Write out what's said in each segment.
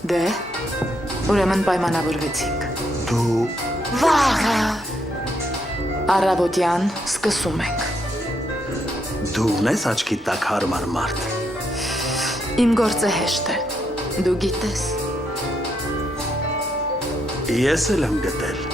Դե, ուրեմն պայմանավորվեցինք։ Դու Վաղը առավոտյան սկսում ենք։ դու ունես աչքի տակ հարմար մարդ։ Իմ գործը հեշտ է, դու գիտես։ Ես էլ եմ գտել։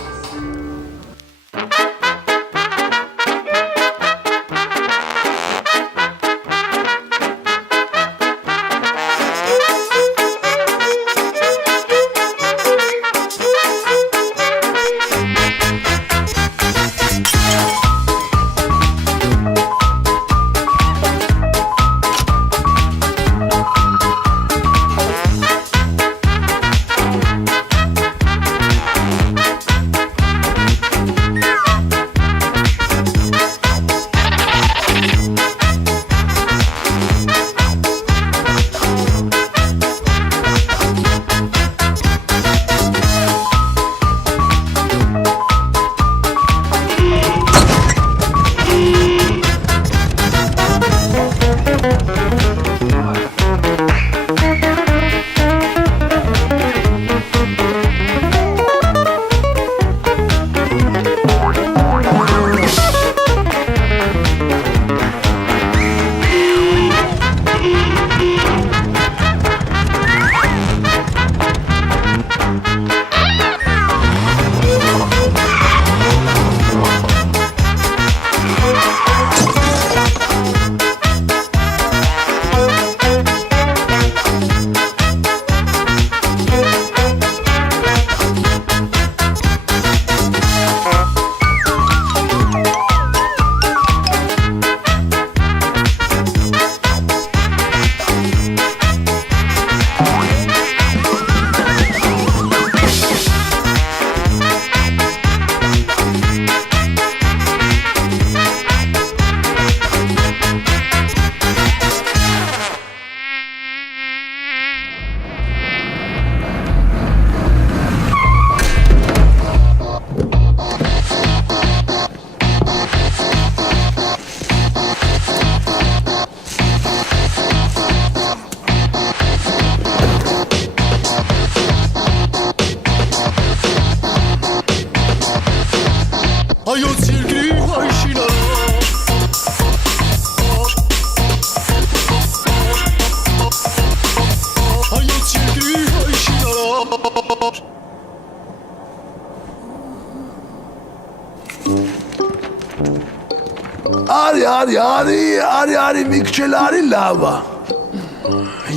Արի մի քիչ արի լավա։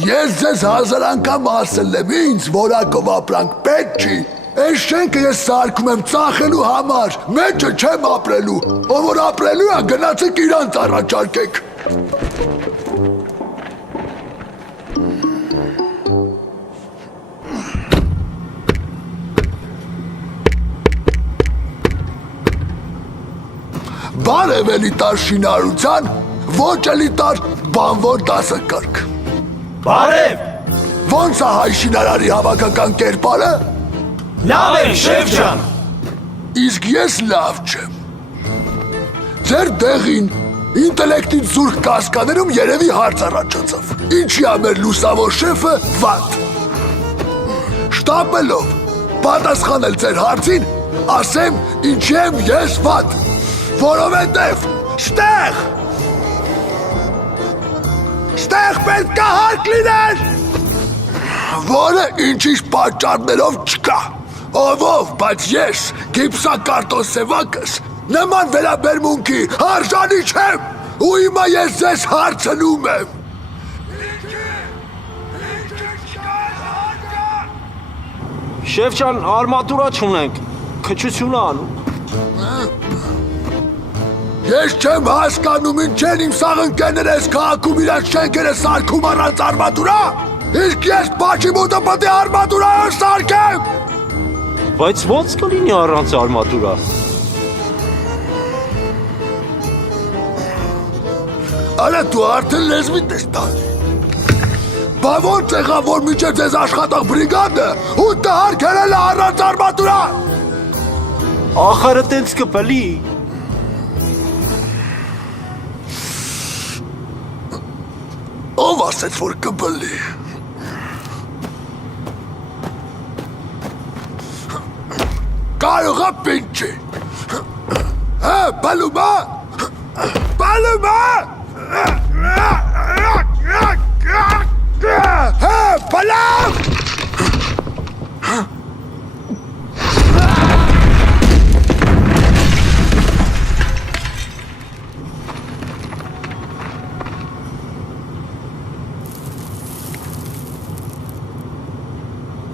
Ես ձեզ 1000 անգամ ասել եմ, ինձ որակով ապրանք պետք չի։ Այս շենքը ես սարքում եմ ծախելու համար, մեջը չեմ ապրելու։ Ով որ ապրելու է, գնացեք իրանց առաջարկեք։ Բարև էլիտար շինարարության, ոչ էլիտար բանվոր դասակարգ։ Բարև։ Ոնց է հայ շինարարի հավաքական կերպարը։ Լավ է, շեֆ ջան։ Իսկ ես լավ չեմ։ Ձեր դեղին ինտելեկտին զուրկ կասկաներում երևի հարց առաջացավ։ Ինչի է մեր լուսավոր շեֆը վատ։ Շտապելով պատասխանել ձեր հարցին, ասեմ ինչի եմ ես վատ։ Որովհետև ստեղ պետք է հարկ լիներ, որը ինչ-ինչ պատճառներով չկա, ովով, բայց ես գիպսակարտոն սևակս նման վերաբերմունքի արժանի չեմ, ու հիմա ես ձեզ հարցնում եմ։ Շեֆ ջան, արմատուրա չունենք, քչություն անում։ Ես չեմ հասկանում ինչ են իմ սաղընկերները ես քաղաքում իրաց շենքերը սարքում առանց արմատուրա, իսկ ես բաչի մոտը պետք է արմատուրա սարքեմ։ Բայց ո՞նց կլինի առանց արմատուրա։ Արա դու արդեն լեզվիդ ես տալի։ Բա ո՞նց եղավ, որ մինչև ձեզ աշխատող բրիգադը ու տահարկել է առանց արմատուրա։ Ախարը տենց կպլի։ Ով ասեց, որ կբլի։ պինչի։ Բալումա։ Բալումա։ Բալամ։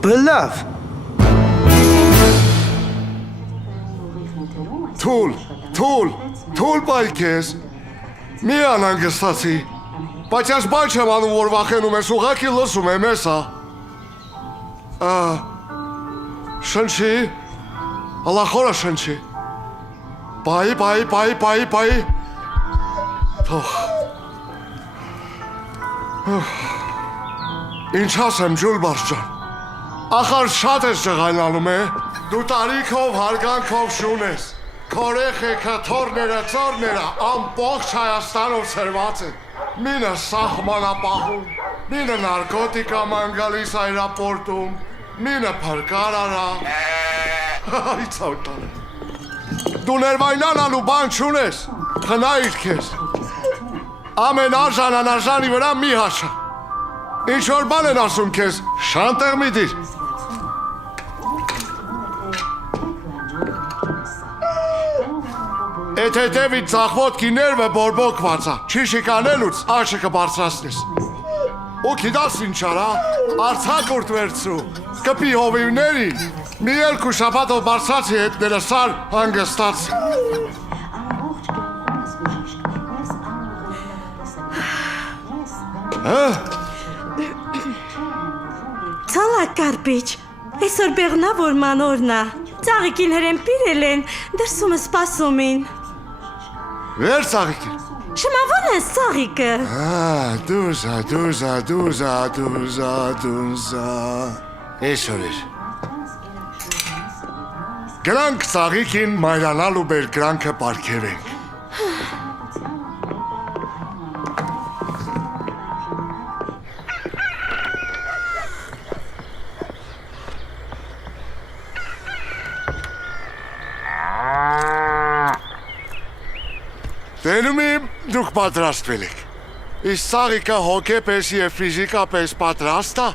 Բլավ։ Թուլ բայ քեզ։ Մի անհանգստացի։ Բայց ես բան չեմ անում, որ վախենում ես, ուղղակի լսում եմ ես, Շնչի։ Ալախորը շնչի։ Բայ։ Թող։ Ինչ ասեմ, Ջուլբարս ջան։ Ախար շատ ես ջղայնանում է։ Դու տարիքով, հարգանքով շուն ես։ Քորեխեքը, թորները, ծորները ամբողջ Հայաստանով ծրված են։ Մինը սահմանապահում, մինը նարկոտիկա ման գալիս այրապորտում, մինը փրկար արա։ Այց ավտան։ Դու ներվայնանալու բան չունես, խնայիր քեզ։ Ամեն արժան անարժանի վրա մի հաշա։ Ինչ որ բան են ասում քեզ, շանտեղ մի դիր։ Էդ հետևից ծախվոտքի ներվը բորբոքված է, չի շիկանելուց աչը կբարձրացնես։ Ու գիտաս ինչ արա, արձակուրդ վերցրու, կպի հովիվներին, մի երկու շաբաթով բարձրացի հետները սար հանգստացի։ Ցալակ կարպիչ, այսօր բեղնավոր մանորնա, ծաղիկին հրեն պիրել են, դրսումը սպասումին։ Վեր ծաղիկին։ Շմավոն ես ծաղիկը։ Դուզա։ Այսօր էր։ Գրանք ծաղիկին մայրանալու բեր գրանքը պարգևենք։ Տենում իմ դուք պատրաստվել եք։ Իսկ ծաղիկը հոգեպես և ֆիզիկապես պատրաստ է։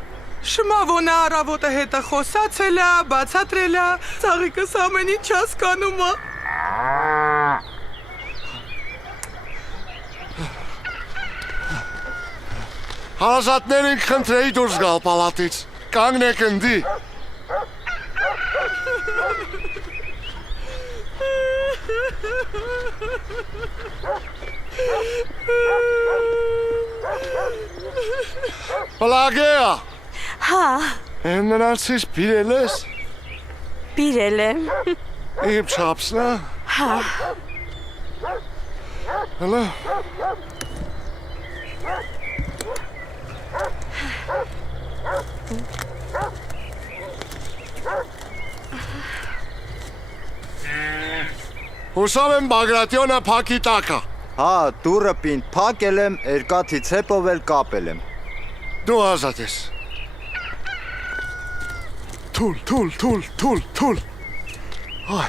Շմավոնը առավոտը հետը խոսացել է, բացատրել է, ծաղիկս ամեն ինչ հասկանում է։ Հարազատներին խնդրեի դուրս գալ պալատից, կանգնեք ընդի։ Պլագեա։ Հա, Նրանցից պիրել ես։ պիրել եմ։ Իմ չապսն է։ Հա, Հլա։ Հուսով եմ Բագրատյոնը փակի տակա։ Հա, դուրը պինդ փակել եմ, երկաթի ցեպով էլ կապել եմ։ Դու ազատ ես։ Թուլ։ Այ։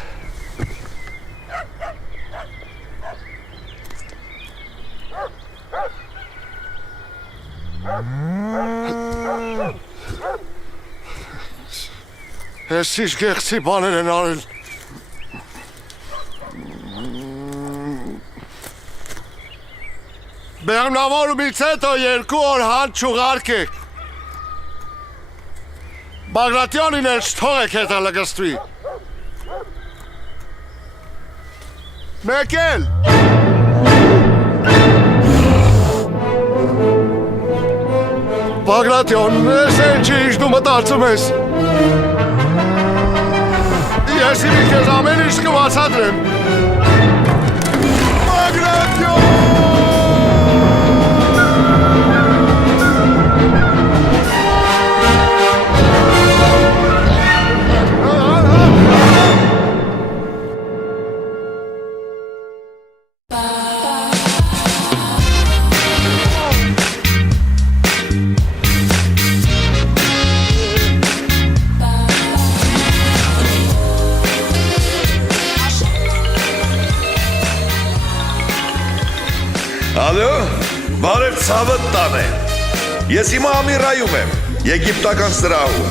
Ես ինչ գեղցի բաներ են արել։ Բեղմնավորումից հետո 2 օր հանց չուղարկեք։ Բագրատյոնին էլ չթողեք հետը լգստվի։ Մեկ էլ։ Բագրատյոն, ես ինչ դու մտածում ես։ Ես իրի քեզ ամեն ինչ կբացատրեմ։ Բագրատյոն! Բարև ցավդ տանեն։ Ես հիմա Ամիրայում եմ, եգիպտական սրահում։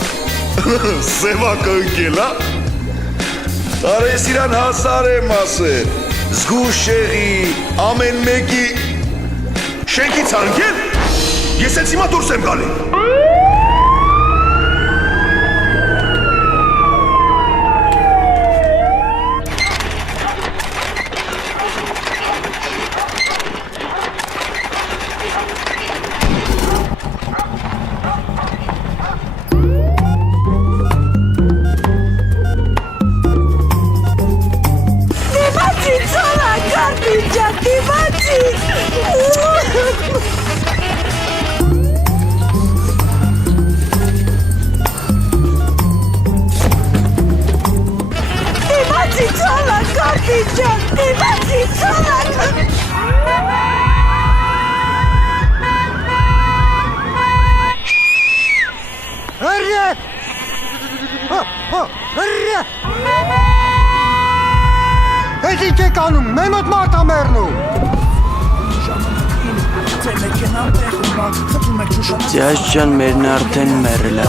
Սևակը ընկել, հա։ Արես իրան հասար եմ ասել, զգուշ եղի, ամեն մեկի շենքից անգել, ես ես հիմա դուրս եմ գալի։ Ես ինչ եք անում, մեր մոտ մարդ ա մեռնում։ Ձյազ ջան, մերն արդեն մեռել է։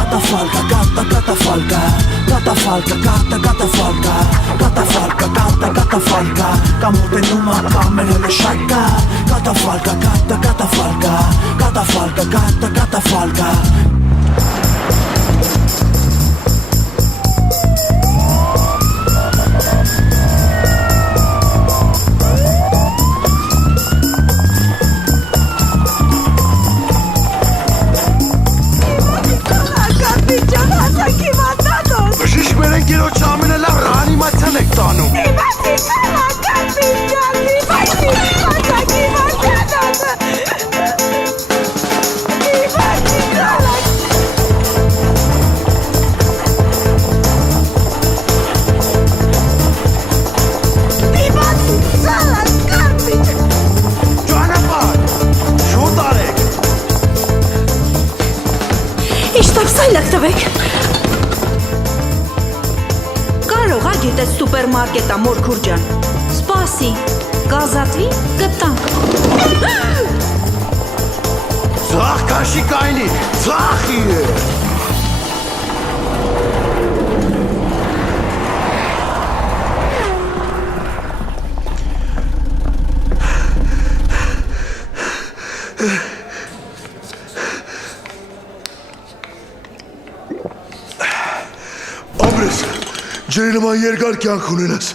Կարող ա գիտես սուպերմարկետա Մորքուր ջան։ Սպասի, կազատվի կտանք։ Ձախ կաշի կայնի, ձախի է։ Ամրես, ջրի նման երկար կյանք ունենաս։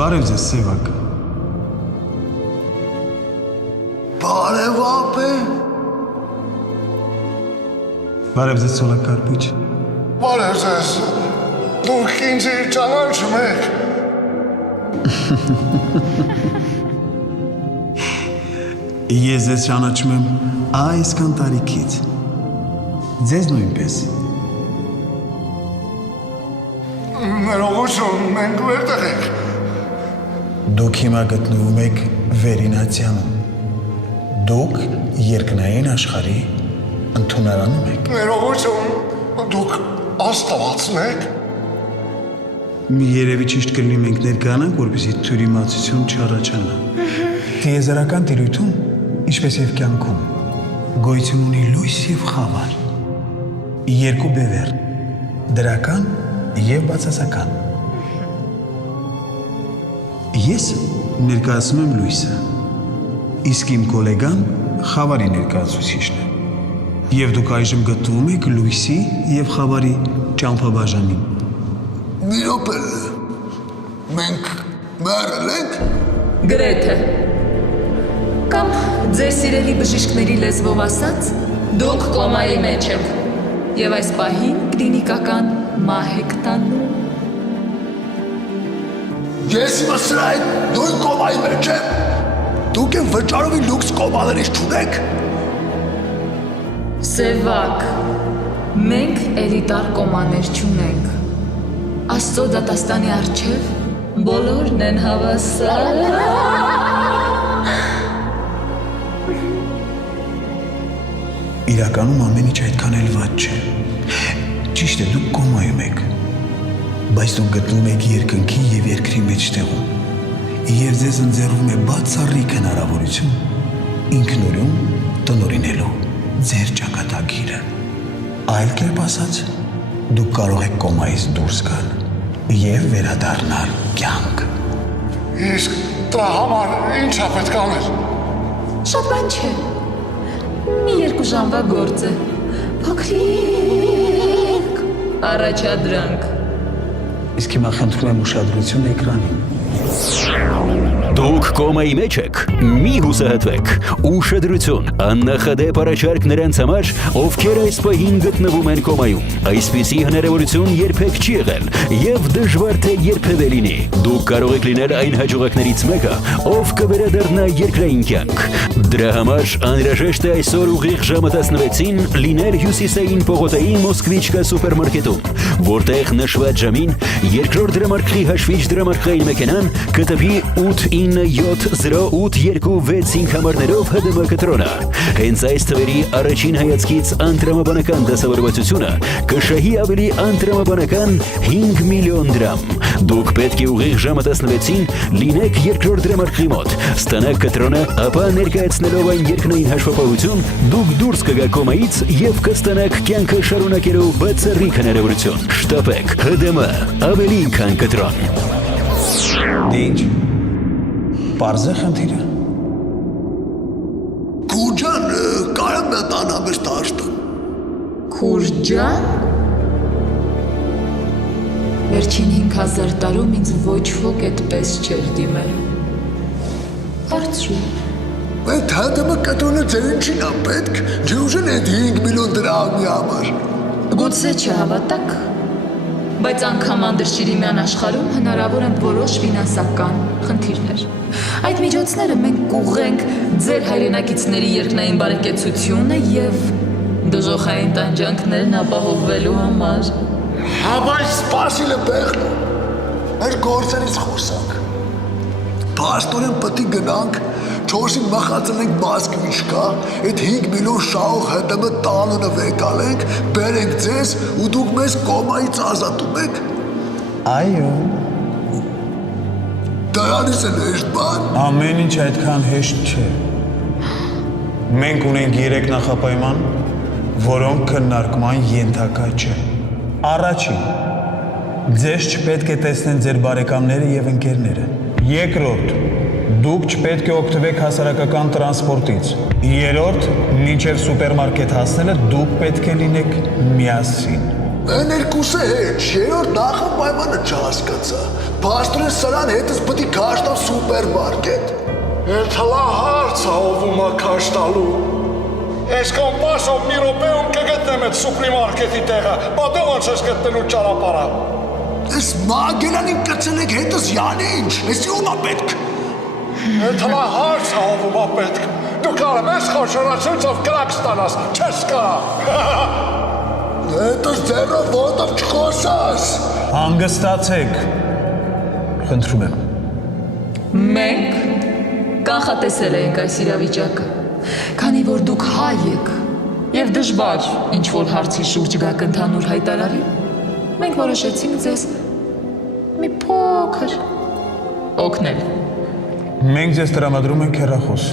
Բարև ձեզ, Սևակ։ Բարև ապե։ Բարև ձեզ, Սոլակարպիչ։ Բարև ձեզ, դուք ինձ ճանաչում եք։ Ես ձեզ ճանաչում եմ այսքան տարիքից։ Ձեզ նույնպես։ Ներողություն, մենք վերտեղ ենք։ Դուք հիմա գտնվում եք Վերինացյանում։ Դուք երկնային աշխարհի ընդունարանում եք։ Ներողություն, դուք աստվածն եք։ Երևի ճիշտ կլինի մենք ներկանանք, որպեսզի թյուրիմացություն չառաջանա։ Տիեզերական տիրույթում, ինչպես եւ կյանքում, գոյություն ունի լույս եւ խավար։ Երկու բևեռ՝ դրական եւ բացասական։ Ես ներկայացնում եմ լույսը, իսկ իմ գոլեգան խավարի ներկայացուցիչն է։ Եվ դուք այժմ գտնվում եք լույսի եւ խավարի ճամփաբաժանին։ Մի րոպե, մենք մեռել ենք։ Գրեթե։ Կամ ձեր սիրելի բժիշկների լեզվով ասած, դուք կոմայի մեջ եք եւ այս պահին կլինիկական մահ եք տանում։ Ես իմը սրա այդ նույն կոմայի մեջ եմ։ Դուք են վճարովի լուքս կոմաներից չունեք։ Սևակ, մենք էլիտար կոմաներ չունենք։ Աստծո դատաստանի առջև բոլորն են հավասար։ Իրականում ամեն ինչ այդքան էլ վատ չէ։ Ճիշտ է, դուք կոմայում եք, բայց դուք գտնվում եք երկնքի եւ երկրի մեջտեղում, եւ ձեզ ընձեռվում է բացառիկ հնարավորություն ինքնուրույն տնօրինելու ձեր ճակատագիրը։ Այլ կերպ ասած, դուք կարող եք կոմայից դուրս գալ եւ վերադառնալ կյանք։ Իսկ դրա համար ինչ է պետք անել։ Շատ բան չէ։ Մի 2 ժամվա գործ է։ Փոքրիկ առաջադրանք։ Իսկ հիմա խնդրում եմ ուշադրություն էկրանին։ Դուք կոմայի մեջ եք, մի հուսահատվեք, ուշադրություն, աննախադեպ առաջարկ նրանց համար, ովքեր այս պահին գտնվում են կոմայում, այսպիսի հնարավորություն երբեք չի եղել եւ դժվար թե երբևէ լինի։ Դուք կարող եք լինել այն հաջողակներից մեկը, ով կվերադառնա երկրային կյանք։ Դրա համար անհրաժեշտ է այսօր ուղիղ ժամը 16-ին լինել հյուսիսային պողոտայի Մոսկվիչկա սուպերմարկետում, որտեղ նշված ժամին երկրորդ դրամարկղի հաշվիչ դրամարկղային մեքենան կտպի 8970826 համարներով ՀԴՄ կտրոնը։ Հենց այս թվերի առաջին հայացքից անտրամաբանական դասավորվածությունը կշահի ավելի անտրամաբանական 5 միլիոն դրամ։ Դուք պետք է ուղիղ ժամը 16-ին լինեք երկրորդ դրամարկղի մոտ, ստանաք կտրոնը, ապա ներկայացնելով այն երկնային հաշվապահություն, դուք դուրս կգաք կոմայից եւ կստանաք կյանքը շարունակելու բացառիկ հնարավորություն։ Շտապեք, ՀԴՄ, ավելի քան կտրոն։ Դե ինչ, պարզ է խնդիրը։ Քուրջան, կարամ նա տան ամեր տաշտը։ Քուրջան։ Վերջին 5000 տարում ինձ ոչ ոք այդպես չէր դիմել։ Հարցրու։ Այդ ՀԴՄ կտրոնը ձեր ինչին է պետք, ջուժն այդ 5 միլիոն դրամի համար։ Գուցե չհավատաք, բայց անգամ Անդրշիրիմյան աշխարհում հնարավոր են որոշ ֆինանսական խնդիրներ։ Այդ միջոցները մենք կուղենք ձեր հայրենակիցների երկնային բարեկեցությունը եւ դժոխային տանջանքներն ապահովելու համար։ Հա, բայց սպասիլը բեղն, մեր գործերից խոսանք։ Պաստորեն պտի գնանք, չորսին մխացնենք Մոսկվիչկա, այդ 5 միլիոն շահող ՀԴՄ տանունը վեկալենք, բերենք ձեզ ու դուք մեզ կոմայից ազատում եք։ Այո։ Դրանից էլ հեշտ բան։ Ամեն ինչ այդքան հեշտ չէ։ Մենք ունենք 3 նախապայման, որոնք քննարկման ենթակա չեն։ Առաջին, ձեզ չպետք է տեսնեն ձեր բարեկամները եւ ընկերները։ Երկրորդ, դուք չպետք է օգտվեք հասարակական տրանսպորտից։ Երրորդ, մինչև սուպերմարկետ հասնելը դուք պետք է լինեք միասին։ Այն երկուսը հետ, երրորդ նախապայմանը չհասկացա։ Պաստորեն սրան հետս պտի քաշ տալ սուպերմարկետ։ Այդ հլա հարց է ով ա քաշ տալու։ Այս կոմպասով մի րոպեում կգտնեմ այդ սուպերմարկետի տեղը, պատո ոնց ես գտնելու ճանապարհը։ Այս մագելանին կծնեք հետս յանինչ, էսի ում ա պետք։ Այդ հլա հարց է ով ա պետք։ Դու կարող ես խոշորացույցով կրակ ստանաս, չես կարա։ Հետս ձեռով ոտով չխոսաս։ Հանգստացեք, խնդրում եմ։ Մենք կանխատեսել ենք այս իրավիճակը, քանի որ դուք հայ եք եւ դժվար ինչ-որ հարցի շուրջ գաք ընդհանուր հայտարարի, մենք որոշեցինք ձեզ մի փոքր օգնել։ Մենք ձեզ տրամադրում ենք հեռախոս։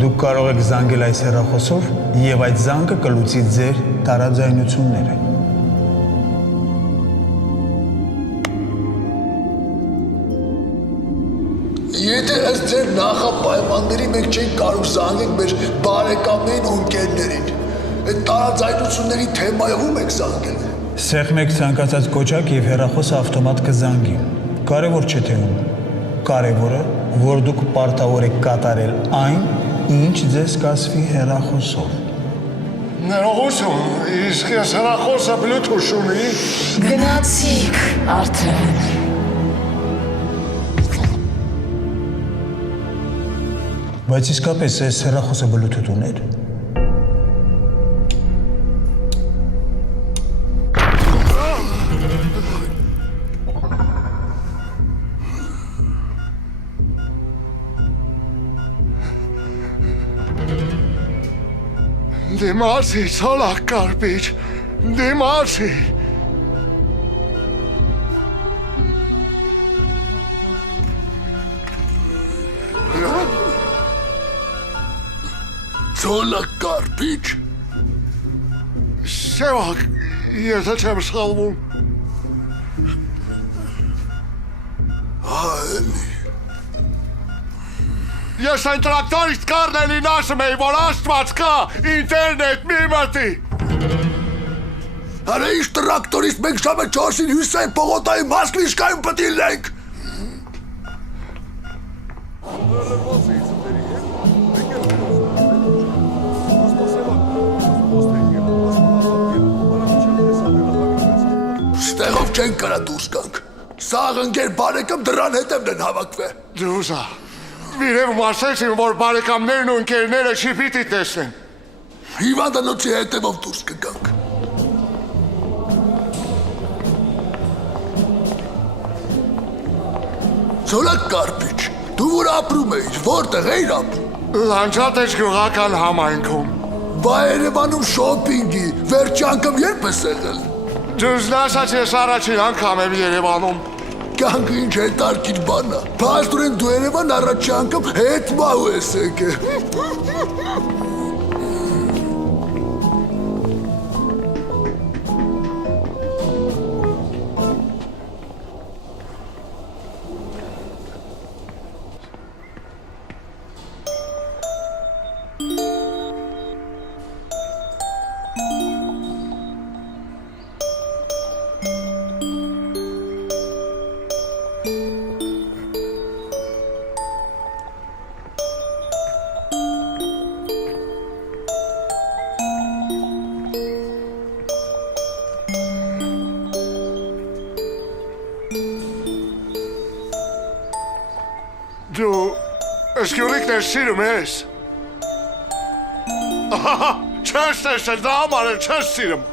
Դուք կարող եք զանգել այս հեռախոսով եւ այդ զանգը կլուծի ձեր տարաձայնությունները։ Եթե ըստ ձեր նախապայմանների մենք չենք կարող զանգենք մեր բարեկամներին ու ընկերներին, այդ տարաձայնությունների թեմայով ում եք զանգել։ Սեղմեք ցանկացած կոճակ եւ հեռախոսը ավտոմատ կզանգի։ Կարևոր չէ թե ում։ Կարևորը, որ դուք պարտավոր եք կատարել այն, ինչ ձեզ կասվի հեռախոսով։ Ներողություն, իսկ ես հեռախոսը Bluetooth ունի։ Գնացիք արդեն։ Բայց իսկապես այս հեռախոսը Bluetooth ուներ։ Դիմացի, ցոլակ կարպիչ, դիմացի։ Ցոլակ կարպիչ։ Սևակ, եթե չեմ սխալվում։ Այլի։ Ես այն տրակտորիստ Կարնելին ասում էի, որ աստված կա, ինտերնետ մի մտի։ Արա ինչ տրակտորիստ, մենք ժամը 4-ին Հյուսեյն պողոտայի մասկլիշկայում պտի լենք։ Ստեղով չենք կարա դուրս կանք։ Սաղ ընկեր բարեկամ դրան հետևն են հավակվե։ Դուզա, վիրև ասեցին, որ բարեկամներն ու ընկերները չի պիտի տեսնեն։ Հիվանդանոցի հետևով դուրս կգանք։ Ցոլակ կարպիչ, դու որ ապրում էիր, որտեղ էիր ապրում։ Լանջատեջ գյուղական համայնքում։ Բա Երևանում շոփինգի, վերջի անգամ երբ ես եղել։ Դուզ ասաց ես առաջին անգամ եմ Երևանում։ Կանք ինչ հետարքիր բան է։ Փաստորեն դու Երևան առաջի անգամ հետ մահու ես եկել։ Դու սկյուրիկներ սիրում ես։ Չես տեսել, դա համար էլ չես սիրում։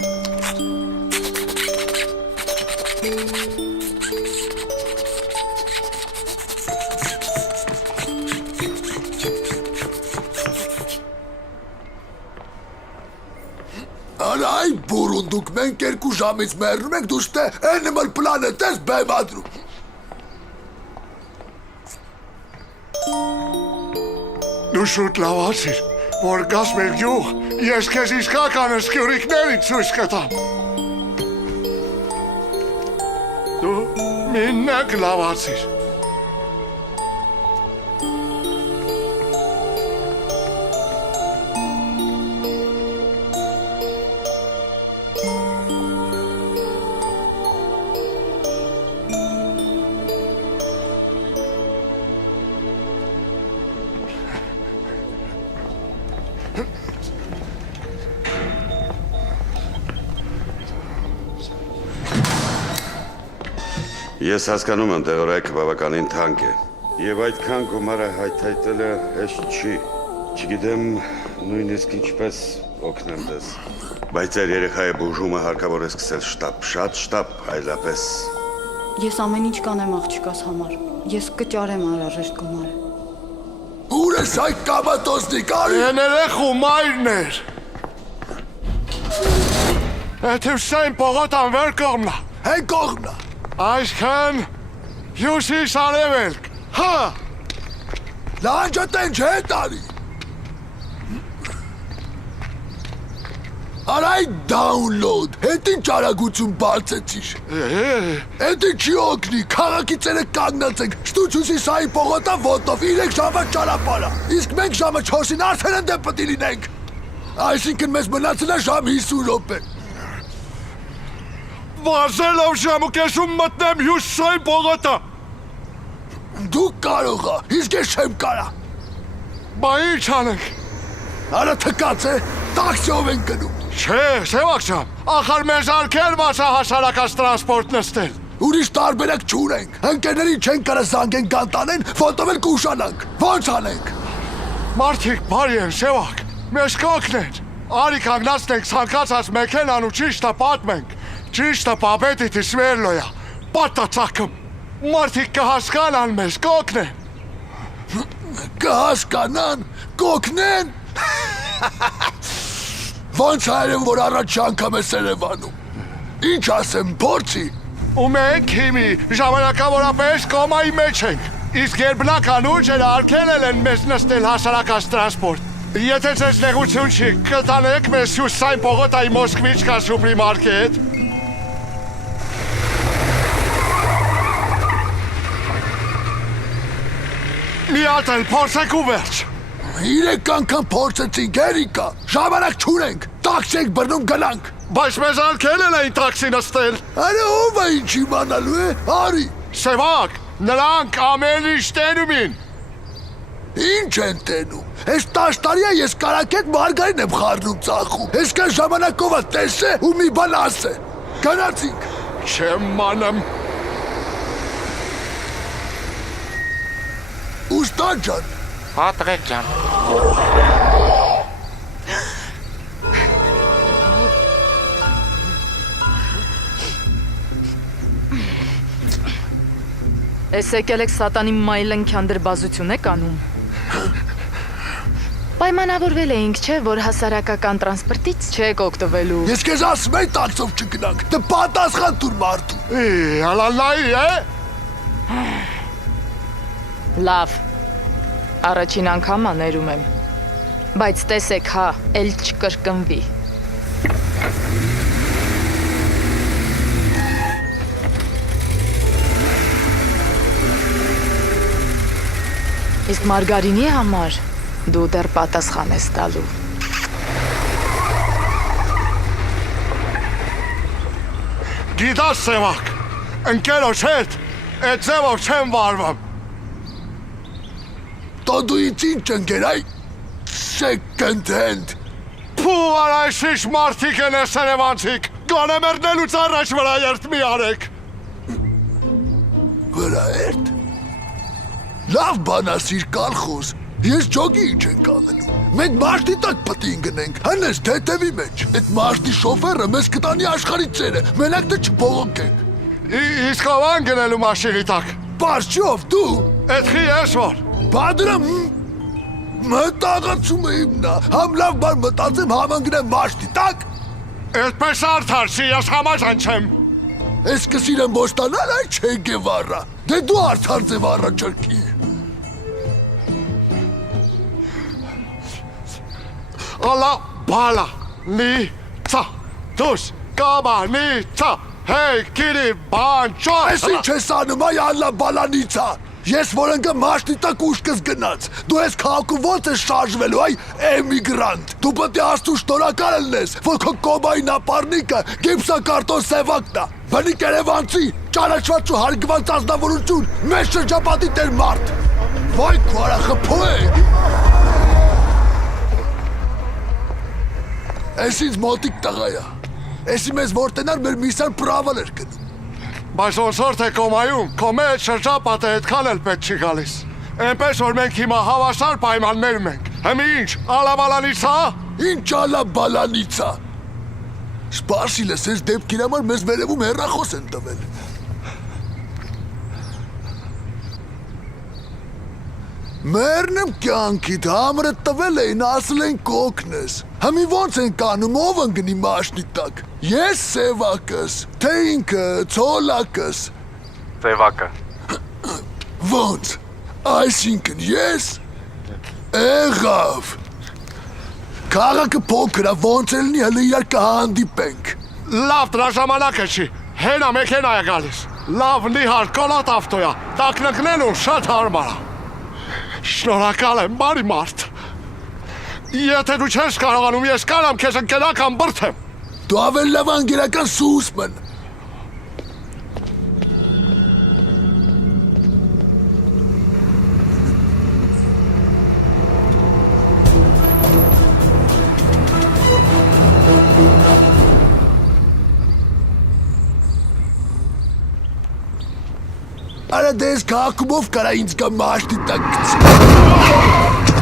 Արա այ բուրունդուկ, մենք 2 ժամից մեռնում ենք, դու ստե Animal Planet ես բեմադրում։ Դու շուտ լավացիր, որ գաս մեր գյուղ, ես քեզ իսկական սկյուրիկների ցույց կտամ։ Դու մինակ լավացիր։ Ես հասկանում եմ տեղորայքը բավականին թանկ է։ Եվ այդքան գումարը հայթայթելը հեշտ չի։ Չգիտեմ նույնիսկ ինչպես օգնեմ դες։ Բայց ձեր երեխայի բուժումը հարկավոր է սկսել շտապ, շատ շտապ, այլապես։ Ես ամեն ինչ կանեմ աղջիկաս համար։ Ես կճարեմ անհրաժեշտ գումարը։ Ուր ես այդ կամատոսնի կարի։ Երեխու մայրն էր։ Այդ Հյուսեյն պողոտան վեր կողմնա։ Հեն կողմնա։ Այսքան հյուսիս արևելք, հա։ Լանջատեն չէ տարի։ Արայ դաունլոդ, հետի ճարագություն բարձեցիր։ Հետի չի օգնի, քաղաքիցերը կանգնած ենք, շտուց հյուսիսայի պողոտա ոտով 3 ժամվա ճարապարա, իսկ մենք ժամը 4-ին արդեն ընդ է պտի լինենք։ Այսինքն մեզ մնացել է ժամ 50 րոպե։ Վազելով ժամուկեսում մտնեմ Հյուսիսային պողոտա։ Դու կարող ա, իսկ ես չեմ կարա։ Բա ինչ անենք։ Արա թկած է, տաքսիով են գնում։ Չէ, Սևակ ջան, ախար մեզ ալքեր մասա հասարակած տրանսպորտ նստել։ Ուրիշ տարբերակ չունենք։ Ընկերներին չեն կարա զանգեն կանտանեն, ֆոտովել կուշանանք։ Ո՞նց անենք։ Մարդիկ բարի են, Սևակ, մեզ կօգնեն։ Արի կանգնացնենք ցանկացած մեքենան ու ճիշտը պատմենք։ Ճիշտը պապետիթի Սվերլոյա, պատտացակում։ Մարդիկ կհասկանան մեզ, կօգնեն։ Կհասկանան, կօգնեն։ Ոնց հայրեմ, որ առաջ անգամ ես Երևանում։ Ինչ ասեմ, փորձի։ Ու մենք հիմի ժամանակավորապես կոմայի մեջ ենք։ Իսկ երբնական ուժերը արգելել են մեզ նստել հասարակած տրանսպորտ։ Եթե ձեզ նեղություն չի, կտանեք մեզ Հյուսային պողոտայի Մոսկվիչկա սուպերմարկետ։ Մի հատ էլ փորձեք ու վերջ։ 3 անգամ փորձեցինք, Երիկա, ժամանակ չունենք, տաքսի ենք բռնում գնանք։ Բայց մեզ ալքելել էին տաքսի նստել։ Արա ով է ինչ իմանալու է, արի։ Սևակ, նրանք ամեն ինչ տենում են։ Ինչ են տենում։ Ես 10 տարի է ես կարակետ մարգարին եմ խառնում ծախում։ Ես կան ժամանակով է տեսե ու մի բան ասե։ Գնացինք։ Չեմ մանեմ։ Ուստան ջան։ Հա տղեկ ջան։ Ես եկել եք սատանի մայլենքյան դրբազություն եք անում։ Պայմանավորվել էինք, չէ, որ հասարակական տրանսպորտից չեք օգտվելու։ Ես քեզ ասում եմ տաքսով չգնանք, դե պատասխան տուր մարդու։ Հալալայի է։ Լավ։ Առաջին անգամ աներում եմ։ Բայց տեսեք, հա, էլ չկրկնվի։ Իսկ Մարգարինի համար դու դեռ պատասխան ես տալու։ Գիտաս Սևակ, ընկերոջ հետ այդ ձևով չեմ վարվում։ Տո դու ինչ ընկեր այ second hand։ Փու արայշիշ մարդիկ են ես Երևանցիք, գոնե մերնելուց առաջ վրա երդ մի արեք։ Վրա երդ։ Լավ բան ասիր կալխոս, ես ջոգի ինչ ենք անելու։ Մենք մաշտի տակ պտին գնենք, հնես թեթևի մեջ։ Այդ մաշտի շոֆերը մեզ կտանի աշխարհի ծերը, մենակ դե չփողոքենք։ Իսկ ով են գնելու մաշինի տակ։ Պարչով դու։ Էդ խի ես որ։ Բադրը մտածում եմ նա, համ լավ բան մտածեմ, համ ընկնեմ մաշտի տակ։ Այդպես արդար չի, ես համաձայն չեմ։ Ես կսիրեմ ոստանալ այ Չէ Գևարա։ Դե դու արդար ձև առաջարկի։ Ալա բալա նիցա դուս կաբանիցա հեյ կիրի բանչո։ Ես ինչ ես անում այ ալա բալանիցա։ Ես որ ընկը մաշտի տակ ուշկս գնաց։ Դու ես քաղաքում ոնց ես շարժվելու այ էմիգրանտ։ Դու պետք է աստու շնորհակալ լինես, որ քո կոմային ապառնիկը գիպսակարտոն Սևակն է։ Բնիկ Երևանցի, ճանաչված ու հարգված ազնվորություն, մեծ շրջապատի տեր մարդ։ Վայ քո արախփո է։ Ես ինձ մոտիկ տղա է։ Եսի մեզ որտենար մեր միսան պրավալ էր գնում։ Բայց ոնց որ թե կոմայում, քո մեջ շրջապատը այդքան էլ պետք չի գալիս։ Էնպես որ մենք հիմա հավասար պայմաններում ենք։ Հիմա ինչ, ալաբալանիցա։ Ինչ ալաբալանիցա։ Սպասիլես, ես դեպքին համար մեզ վերևում հեռախոս են տվել։ Մերնեմ կյանքիդ համրը տվել էին, ասել են կոքնես։ Համի ոնց են կանում, ով ընգնի մաշնի տակ։ Ես Սևակս, թե ինքը Ցոլակս։ Սևակը։ Ոնց, այսինքն ես եղավ։ Քաղաքը փոքր է, ոնց ելնի հələ իրար կհանդիպենք։ Լավ դրա ժամանակը չի, հենա մեքենա է գալիս։ Լավ նիհար կոլատ ավտոյա, տակնկնելու շատ հարմար է։ Շնորհակալ եմ, բարի մարդ։ Եթե դու չես կարողանում, ես կարամ քեզ ընկերական բրդեմ։ Դու ավելի լավ անգերական սուսմն։ Գարը դես կակումով կարա ինձ կա մաշտի տակց։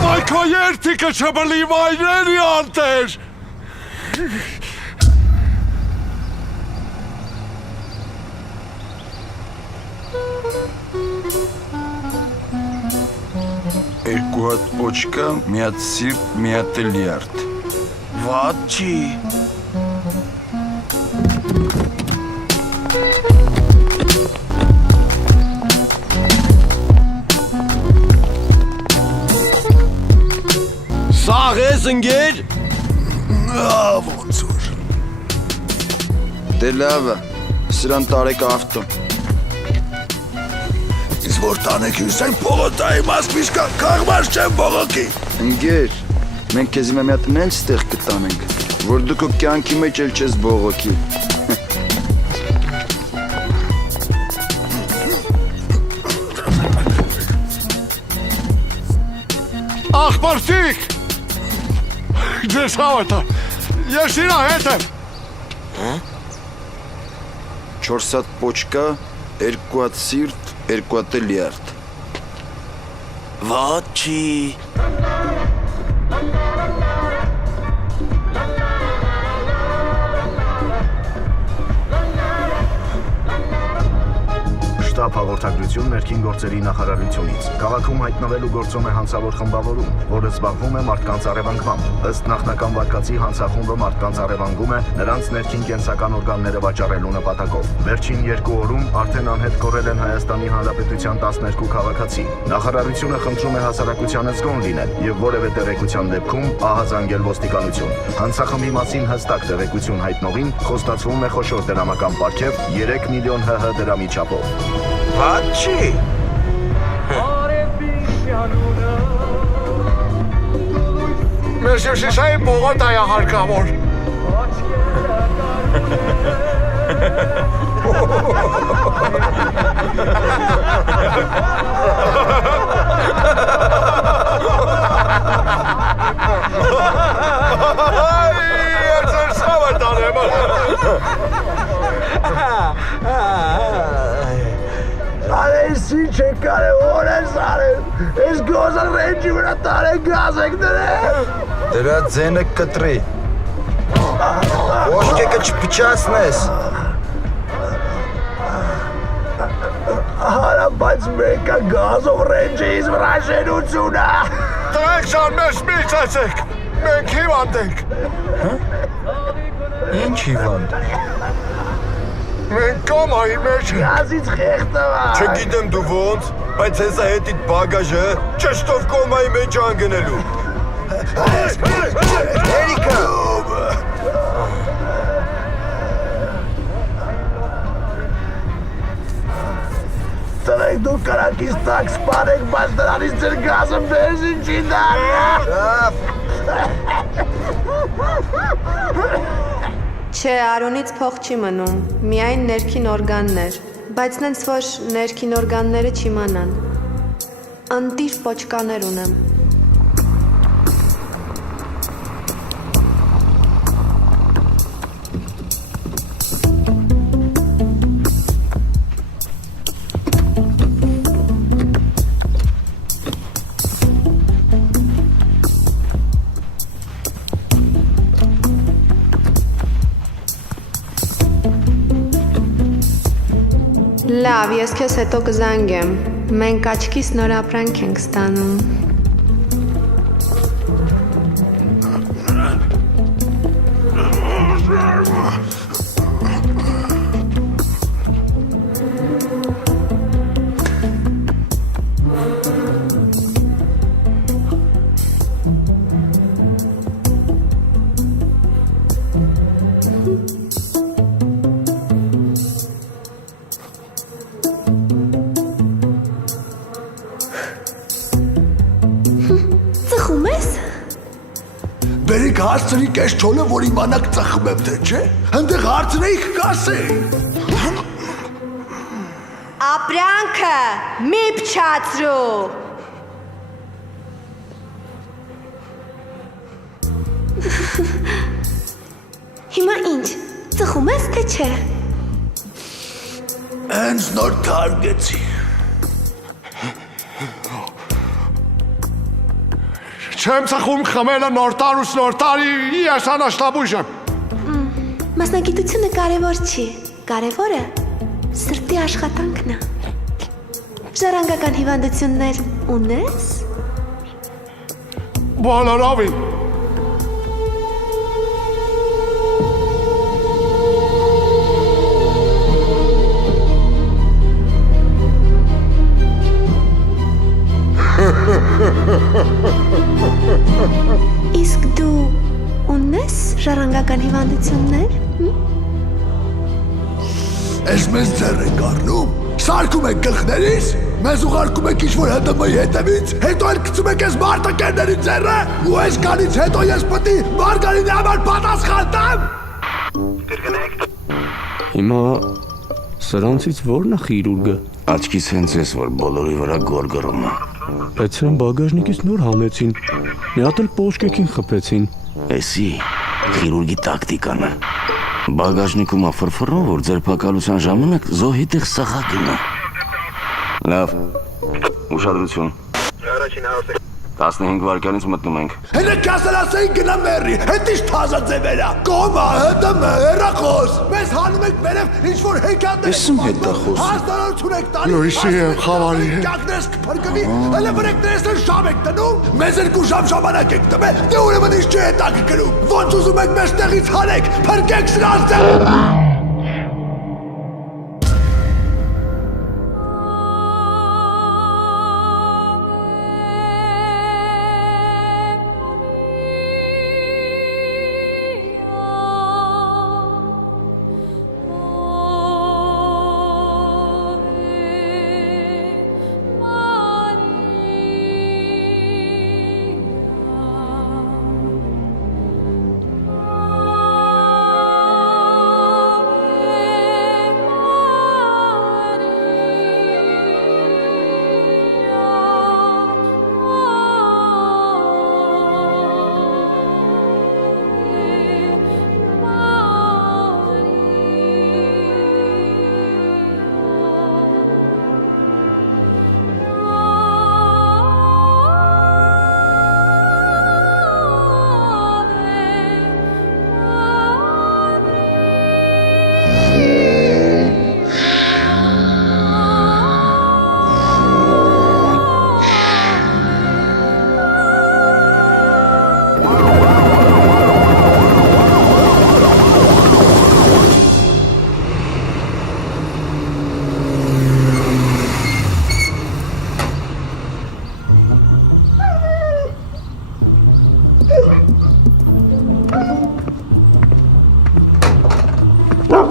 Մայքո երթիկը չբլի վայրերի անտեր։ Երկու հատ պոչկա, մի հատ սիրտ, մի հատ լյարդ։ Վատ չի։ Սաղ ես ընգեր։ Ոնց որ։ Դե լավ է, սրան տարեք ավտո։ Իսկ որ տանեք հյուսեն պողոտայի մասպիշկա կաղմար չեմ բողոքի։ Ընգեր, մենք քեզ մի հատ նենց ստեղ կտանենք, որ դու քո կյանքի մեջ էլ չես բողոքի։ Ախպարցիկ։ Ձեզ հավատա, ես իրա հետ եմ։ 4 հատ պոչկա, 2 հատ սիրտ, 2 հատ լյարդ։ Վատ չի։ Շտաբ հաղորդագրություն ներքին գործերի նախարարությունից։ Քաղաքում հայտնվելու գործում է հանցավոր խմբավորում, որը զբաղվում է մարդկանց առևանգմամբ։ Ըստ նախնական վարկածի հանցախումբը մարդկանց առևանգում է նրանց ներքին կենսական օրգանները վաճառելու նպատակով։ Վերջին 2 օրում արդեն անհետ կորել են Հայաստանի Հանրապետության 12 քաղաքացի։ Նախարարությունը խնդրում է հասարակությանը զգոն լինել եւ որևէ տեղեկության դեպքում ահազանգել ոստիկանություն։ Հանցախմբի մասին հստակ տեղեկություն հայտնողին խոստացվում է խոշոր դրամական պարգև 3 միլիոն ՀՀ դրամի չափով։ Վատ չի։ Մեր շիշայի պողոտայ հարկավոր։ Այս ինչ է կարևոր ես արել, ես գոզը ռենջի վրա տարեն գազ եք դրել։ Դրա ձենը կտրի։ Ոշկեկը չպիչացնես։ Արա, բայց մեկը գազով ռենջից վրա շենությունը։ Տրեք ժան մեզ մի ծեցեք, մենք հիվանդ ենք։ Ինչ հիվանդ։ Մենք կամայի մեջ ենք։ Գազից խեղտվա։ Չգիտեմ դու ոնց, բայց հեսա հետիդ բագաժը ճշտով կոմայի մեջ անգնելու։ Երիկա։ Տրեք դու կրակից տակ սպանեք, բայց դրանից ձեր գազը բենզին չի դառնա։ Չէ, Արոնից փող չի մնում, միայն ներքին օրգաններ, բայց նենց որ ներքին օրգանները չիմանան։ Անտիր պոչկաներ ունեմ։ Լավ, ես քեզ հետո կզանգեմ։ Մենք աչքիս նոր ապրանք ենք ստանում։ Բերեք հարցրիք այս չոլը, որ իմանաք ծխում եմ թե չէ, հնդեղ հարցրեիք կասեի։ Ապրանքը մի փչացրու։ Հիմա ինչ, ծխում ես թե չէ։ Հենց նոր թարգեցի։ Չեմ ծխում խմելը նոր տարուց նոր տարի, ես անաշտաբույժ եմ։ Մասնագիտությունը կարևոր չի, կարևորը սրտի աշխատանքն է։ Ժառանգական հիվանդություններ ունես։ Բոլորովին։ Իսկ դու ունես ժառանգական հիվանդություններ։ Ես մեզ ձեռ ենք առնում, սարկում ենք գլխներից, մեզ ուղարկում ենք ինչ-որ ՀՏՄ-ի հետևից, հետո էլ գցում ենք ես մարտակերների ձեռը, ու այս կանից հետո ես պտի Մարգարինի համար պատասխան տամ։ Հիմա սրանցից ո՞րն է խիրուրգը։ Աչքիս հենց ես, որ բոլորի վրա գորգռում է։ Բայց սրան բագաժնիկից նոր հանեցին, մի հատ էլ պոշկեքին խփեցին։ Էսի խիրուրգի տակտիկան է։ Բագաժնիկում է ֆրֆռում, որ ձերբակալության ժամանակ զոհի տեղ սախա գնա։ Լավ, ուշադրություն։ 15 վայրկյանից մտնում ենք։ Հենը կասել ասեին գնա մերի, հետ իշ թազա ձևերա, կոմա, ՀՏՄ, հեռախոս, մեզ հանում եք վերև ինչ-որ հեքանդեր Եսում հետ դա խոսում։ Հաստանություն եք տալի, Լույսի եմ խավարի հետ։ կակներս կպրկվի, հələ վրեկներս են շամ եք տնում, մեզ 2 ժամ ժամանակ եք տվել, դե ուրեմն ինչ չի հետակը կնում, ոնց ուզում եք մեզ տեղից հանեք, փրկեք սրանց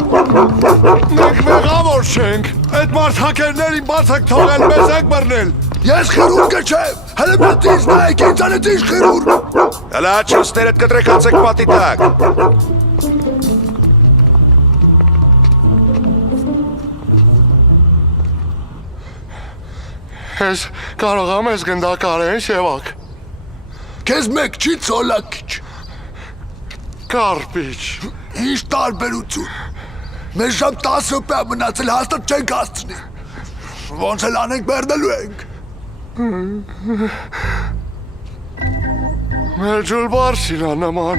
Մենք մեղավոր չենք, այդ մարդակերներին բաց եք թողել, մեզ եք բռնել։ Ես խիրուրգը չեմ, հələ մեզ ինձ նայեք, ինձանից ինչ խիրուրգ։ Հələ աչքստերդ կտրեքացեք պատի տակ։ Ես կարող եմ ես գնդակարեն շևակ։ Քեզ մեկ չի ծոլակիչ։ Կարպիչ։ Ինչ տարբերություն։ Մեզ ժամ 10 րոպե մնացել հաստատ չենք հասցնի։ Ոնց էլ անենք մերնելու ենք։ Մեր ջուլբարսին անման։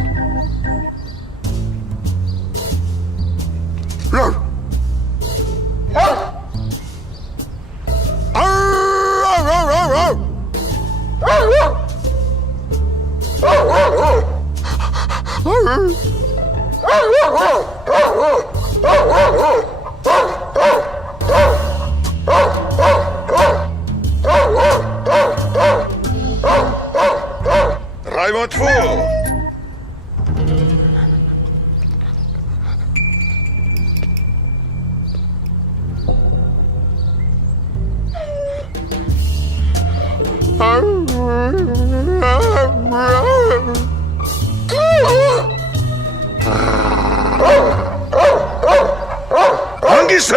Ռայվոթվո։ Հանգիստ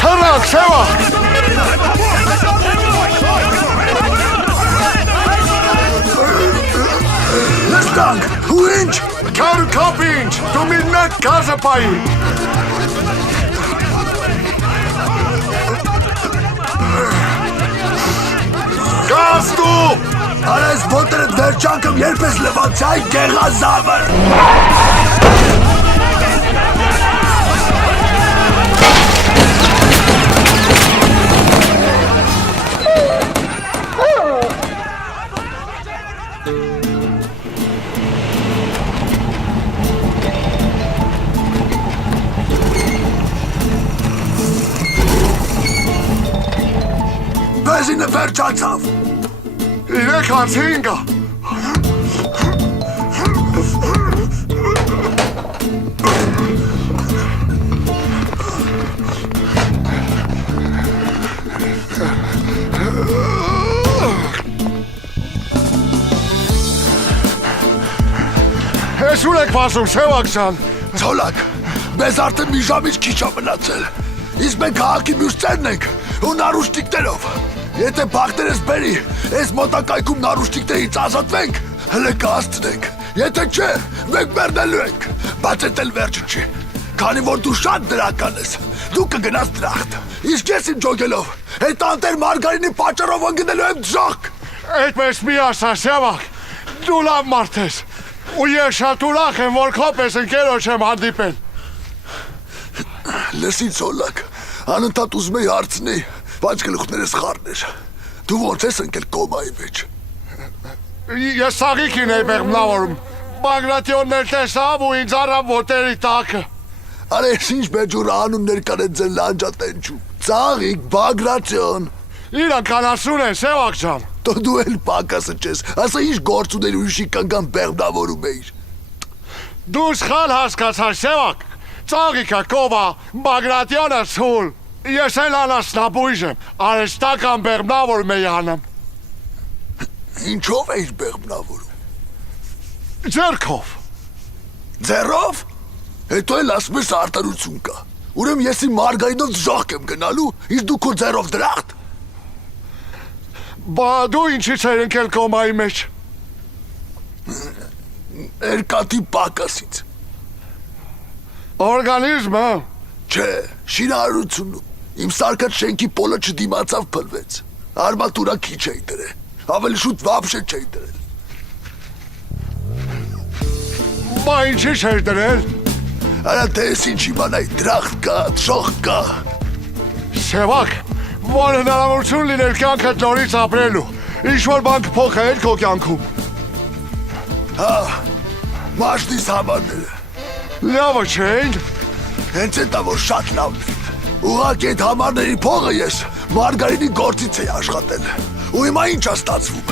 Թռակ, սևա։ Նստանք, ու ինչ, Քան կապինչ, դու մինակ գազը պայի։ Գազ դու։ Արես ոտերդ վերջանքım երբ ես լվացայ գեղազավր։ Բեզինը վերջացավ։ Իրեք անցինգա։ Ես ուր եք վասում, Սևակ ջան։ Ցոլակ, մեզ արդեն մի ժամից քիչ է մնացել։ Իսկ մենք քաղաքի մյուս ծերն ենք ու նարուշտիկներով։ Եթե բախտերս բերի, այս մոտակայքում նարուշտիկներից ազատվենք, հլը կհասցնենք։ Եթե չէ, մենք մեռնելու ենք։ Բայց էդ էլ վերջը չի։ Քանի որ դու շատ դրական ես, դու կգնաս դրախտ։ Իսկ ես իմ ջոգելով, այդ անտեր մարգարինի պատճառով ընկնելու եմ ձախ։ Այդպես մի ասա, Սևակ, դու լավ մարդ ես։ Ու ես շատ ուրախ եմ, որ քոպես ընկերոջ եմ հանդիպել։ Լսի Ցոլակ, անընդհատ ուզում էի հարցնի, բայց գլուխներս խառներ։ Դու ո՞նց ես ընկել կոմայի մեջ։ Ես սաղիքին էի մեղմնավորում։ Բագրատիոններ տեսավ ու ինձ առավ ոտերի տակը։ Արա ես ինչ մեջուր անուններ կան այդ ձեր լանջատենչում։ Ծաղիկ, Բագրատիոն։ Իրանք անասուն են, Սևակ ջան։ Դու էլ պակասը չես, ասա ինչ գործ ուներ ուրիշի կանգան բեղմնավորում էիր։ Դու սխալ հասկացար, Սևակ։ Ծաղիկը կովա, Բագրատիոնը սուլ։ Ես էլ անասնաբույժ եմ, արեստական բեղմնավորում էի անում։ Ինչով էիր բեղմնավորում։ Ձեռքով։ Ձեռով։ Հետո էլ ասում ես արտարություն կա։ Ուրեմն ես իմ մարգարինով զախկ եմ գնալու, իսկ դու քո ձեռով դրախտ։ Բա դու ինչից էր ընկել կոմայի մեջ։ Երկաթի պակասից։ Օրգանիզմը։ Չէ, շինարարությունում։ Իմ սարկած շենքի պոլը չդիմացավ փլվեց։ Արմատուրա քիչ էի դրել։ Ավելի շուտ վաբշե չէի դրել։ Բա ինչի՞ չէի դրել։ Արա թե ես ինչ իմանայի, դրախտ կա, թշող կա։ Սևակ, որ հնարավորություն լիներ կյանքդ նորից ապրելու, ինչ-որ բան կփոխեր քո կյանքում։ Հա, մաշտիս համարները։ Լավը չէին։ Հենց էտա որ շատ լավն է։ Ուղղակի այդ համարների փողը ես մարգարինի գործից էի աշխատել։ Ու հիմա ինչ է ստացվում։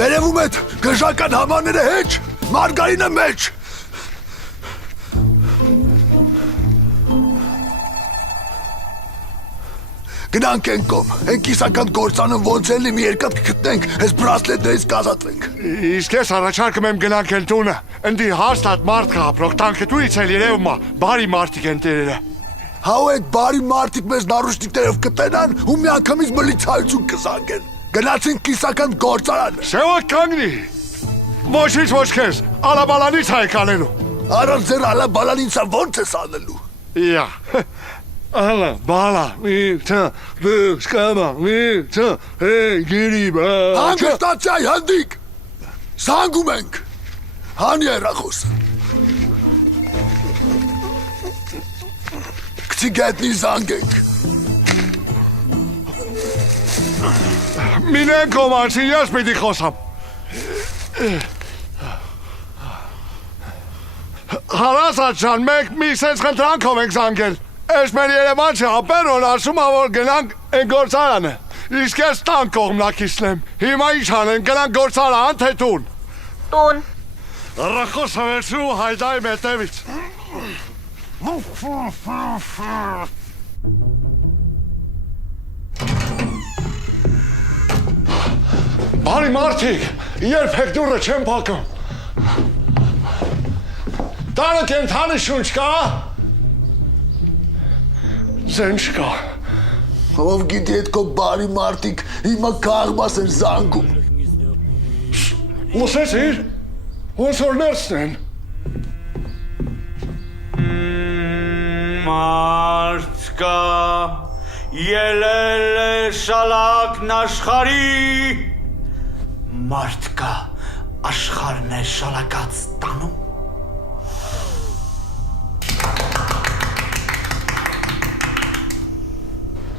Վերևում այդ գժական համարները հեչ, մարգարինը մեջ։ Գնանք են կոմ, են կիսական գործանը ոնց էլի մի երկատ կգտնենք, ես բրասլետներից կազատվենք։ Իսկ ես առաջարկում եմ գնանք են տունը, ընդի հաստատ մարդ կա ապրող, տանքետույից էլ երևում է, բարի մարդիկ են տերերը։ Հա ու այդ բարի մարդիկ մեզ նարուշտիկներով կտենան ու մի անգամից մլիցայություն կզանգեն։ Գնացինք կիսական գործարան։ Սևակ կանգնի։ Ոչինչ ոչ քեզ, ալաբալանից հայք անելու։ Առանց ձեր ալաբալանիցա ոնց ես անելու։ Իա։ Ալա, բալա, միցա, բսկամա, միցա, գիրիբա։ Հանգստացյայ հանդիկ, զանգում ենք, հանի երախոսը։ Կցի գետնի զանգենք։ Մինեն կոմանցի, ես պիտի խոսամ։ Հարասատ ջան, մենք մի սենց խնդրանքով ենք զանգել։ Ես մեր երևան չէ, ապերոն ասում է, որ գնանք են գործարանը։ Իսկ ես տան կողմնակիցն եմ։ Հիմա ինչ անեն, գնանք գործարան, թե տուն։ Տուն։ Ռախոսը վերցու հայդայի մետևից։ Բարի մարդիկ, երբեք դուրը չեմ փակում։ Տանը կենթանի շունչ կա։ Ձեն չկա։ Ով գիտի այդ քո բարի մարդիկ հիմա կաղմաս են զանգում։ Լսեցիր, ոնց որ ներսն են։ Մարդ կա, ելել է շալակն աշխարի, մարդ կա, աշխարհն է շալակած տանում։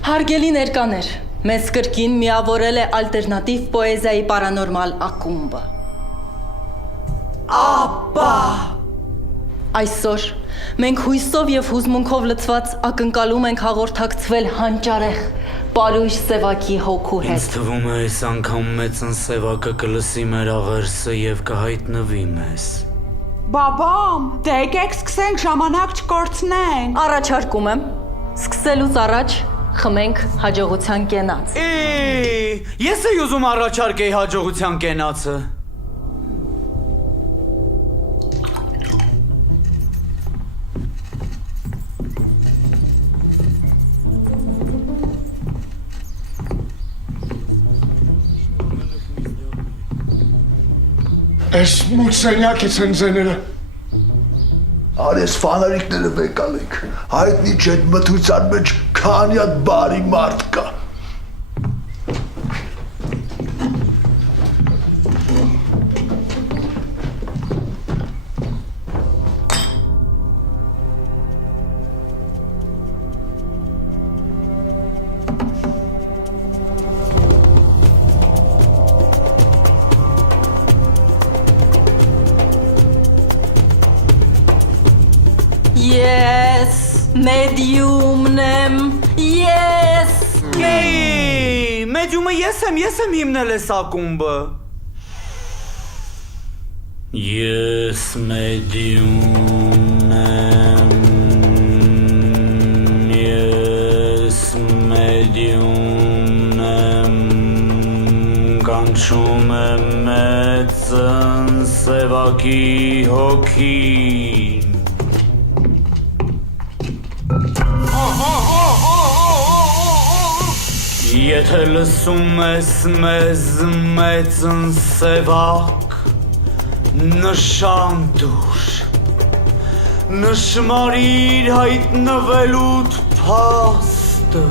Հարգելի ներկաներ, մեզ կրկին միավորել է ալտերնատիվ պոեզիայի պարանորմալ ակումբը։ Ապա! Այսօր մենք հույսով և հուզմունքով լցված ակնկալում ենք հաղորդակցվել հանճարեղ պարույր սևակի հոգու հետ։ Ինձ թվում է այս անգամ մեծն սևակը կլսի մեր աղերսը և կհայտնվի մեզ։ Բաբամ, դե եկեք սկսենք, ժամանակ չկորցնենք։ Առաջարկում եմ, սկսելուց առաջ խմենք հաջողության կենաց։ Ես էի ուզում առաջարկեի հաջողության կենացը։ Ես մոտ սենյակից են ձեները։ Արես ֆանարիկները վեկալեք, հայտնի չէ այդ մթության մեջ քանի հատ բարի մարդ կա։ Ես մեդիումն եմ, ես Մեդիումը ես եմ հիմնել ես ակումբը։ Ես մեդիումն եմ, ես մեդիումն եմ, կանչում եմ մեծն սևակի հոգին։ Եթե լսում ես մեզ մեծն սևակ, նշան դուր, նշմարիր հայտնվելուդ փաստը։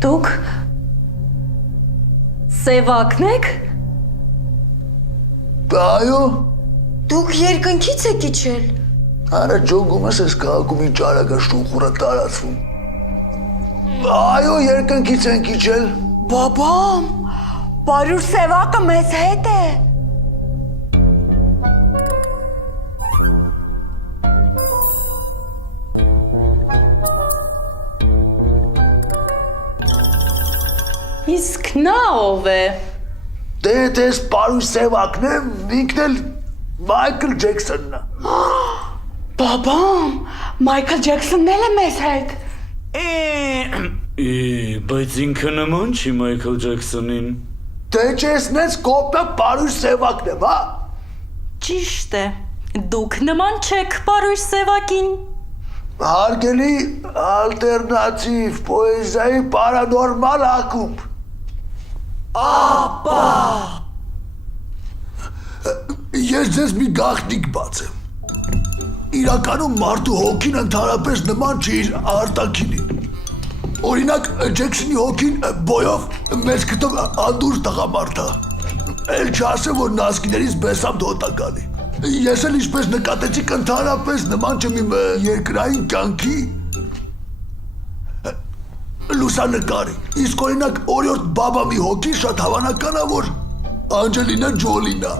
Դուք սևակն եք։ Այո։ Դուք երկնքից եք իջել։ Արա ջոգում ես քաղաքում ինչ արագաշուխուրը տարածվում։ Այո, երկնքից ենք իջել։ Բաբամ, պարուր սևակը մեզ հետ է։ Իսկ նա ով է։ Դե դες պարույր սևակն է, ինքն էլ Մայքլ Ջեքսոնն է։ Բաբամ, Մայքլ Ջեքսոնն էլ է մեզ հետ։ Բայց ինքը նման չի Մայքլ Ջեքսոնին։ Դե չեսնես կոպը պարույր սևակն եմ, հա։ Ճիշտ է, դուք նման չեք պարույր սևակին։ Հարգելի ալտերնատիվ պոեզիայի պարանորմալ ակումբ։ Ապա Ես ձեզ մի գաղտնիք բացեմ։ Իրականում մարդու հոգին ընդհանրապես նման չի իր արտաքինին։ Օրինակ Ջեքսոնի հոգին բոյով մեծ կտով անդուր տղամարդ է։ Էլ չասեմ, որ նասկիներից բեսամ դոտականի։ Ես էլ ինչպես նկատեցիք ընդհանրապես նման չեմ իմ երկրային կյանքի լուսանկարի։ Իսկ օրինակ օրիորդ բաբամի հոգին շատ հավանական է, որ Անջելինա Ջոլին է։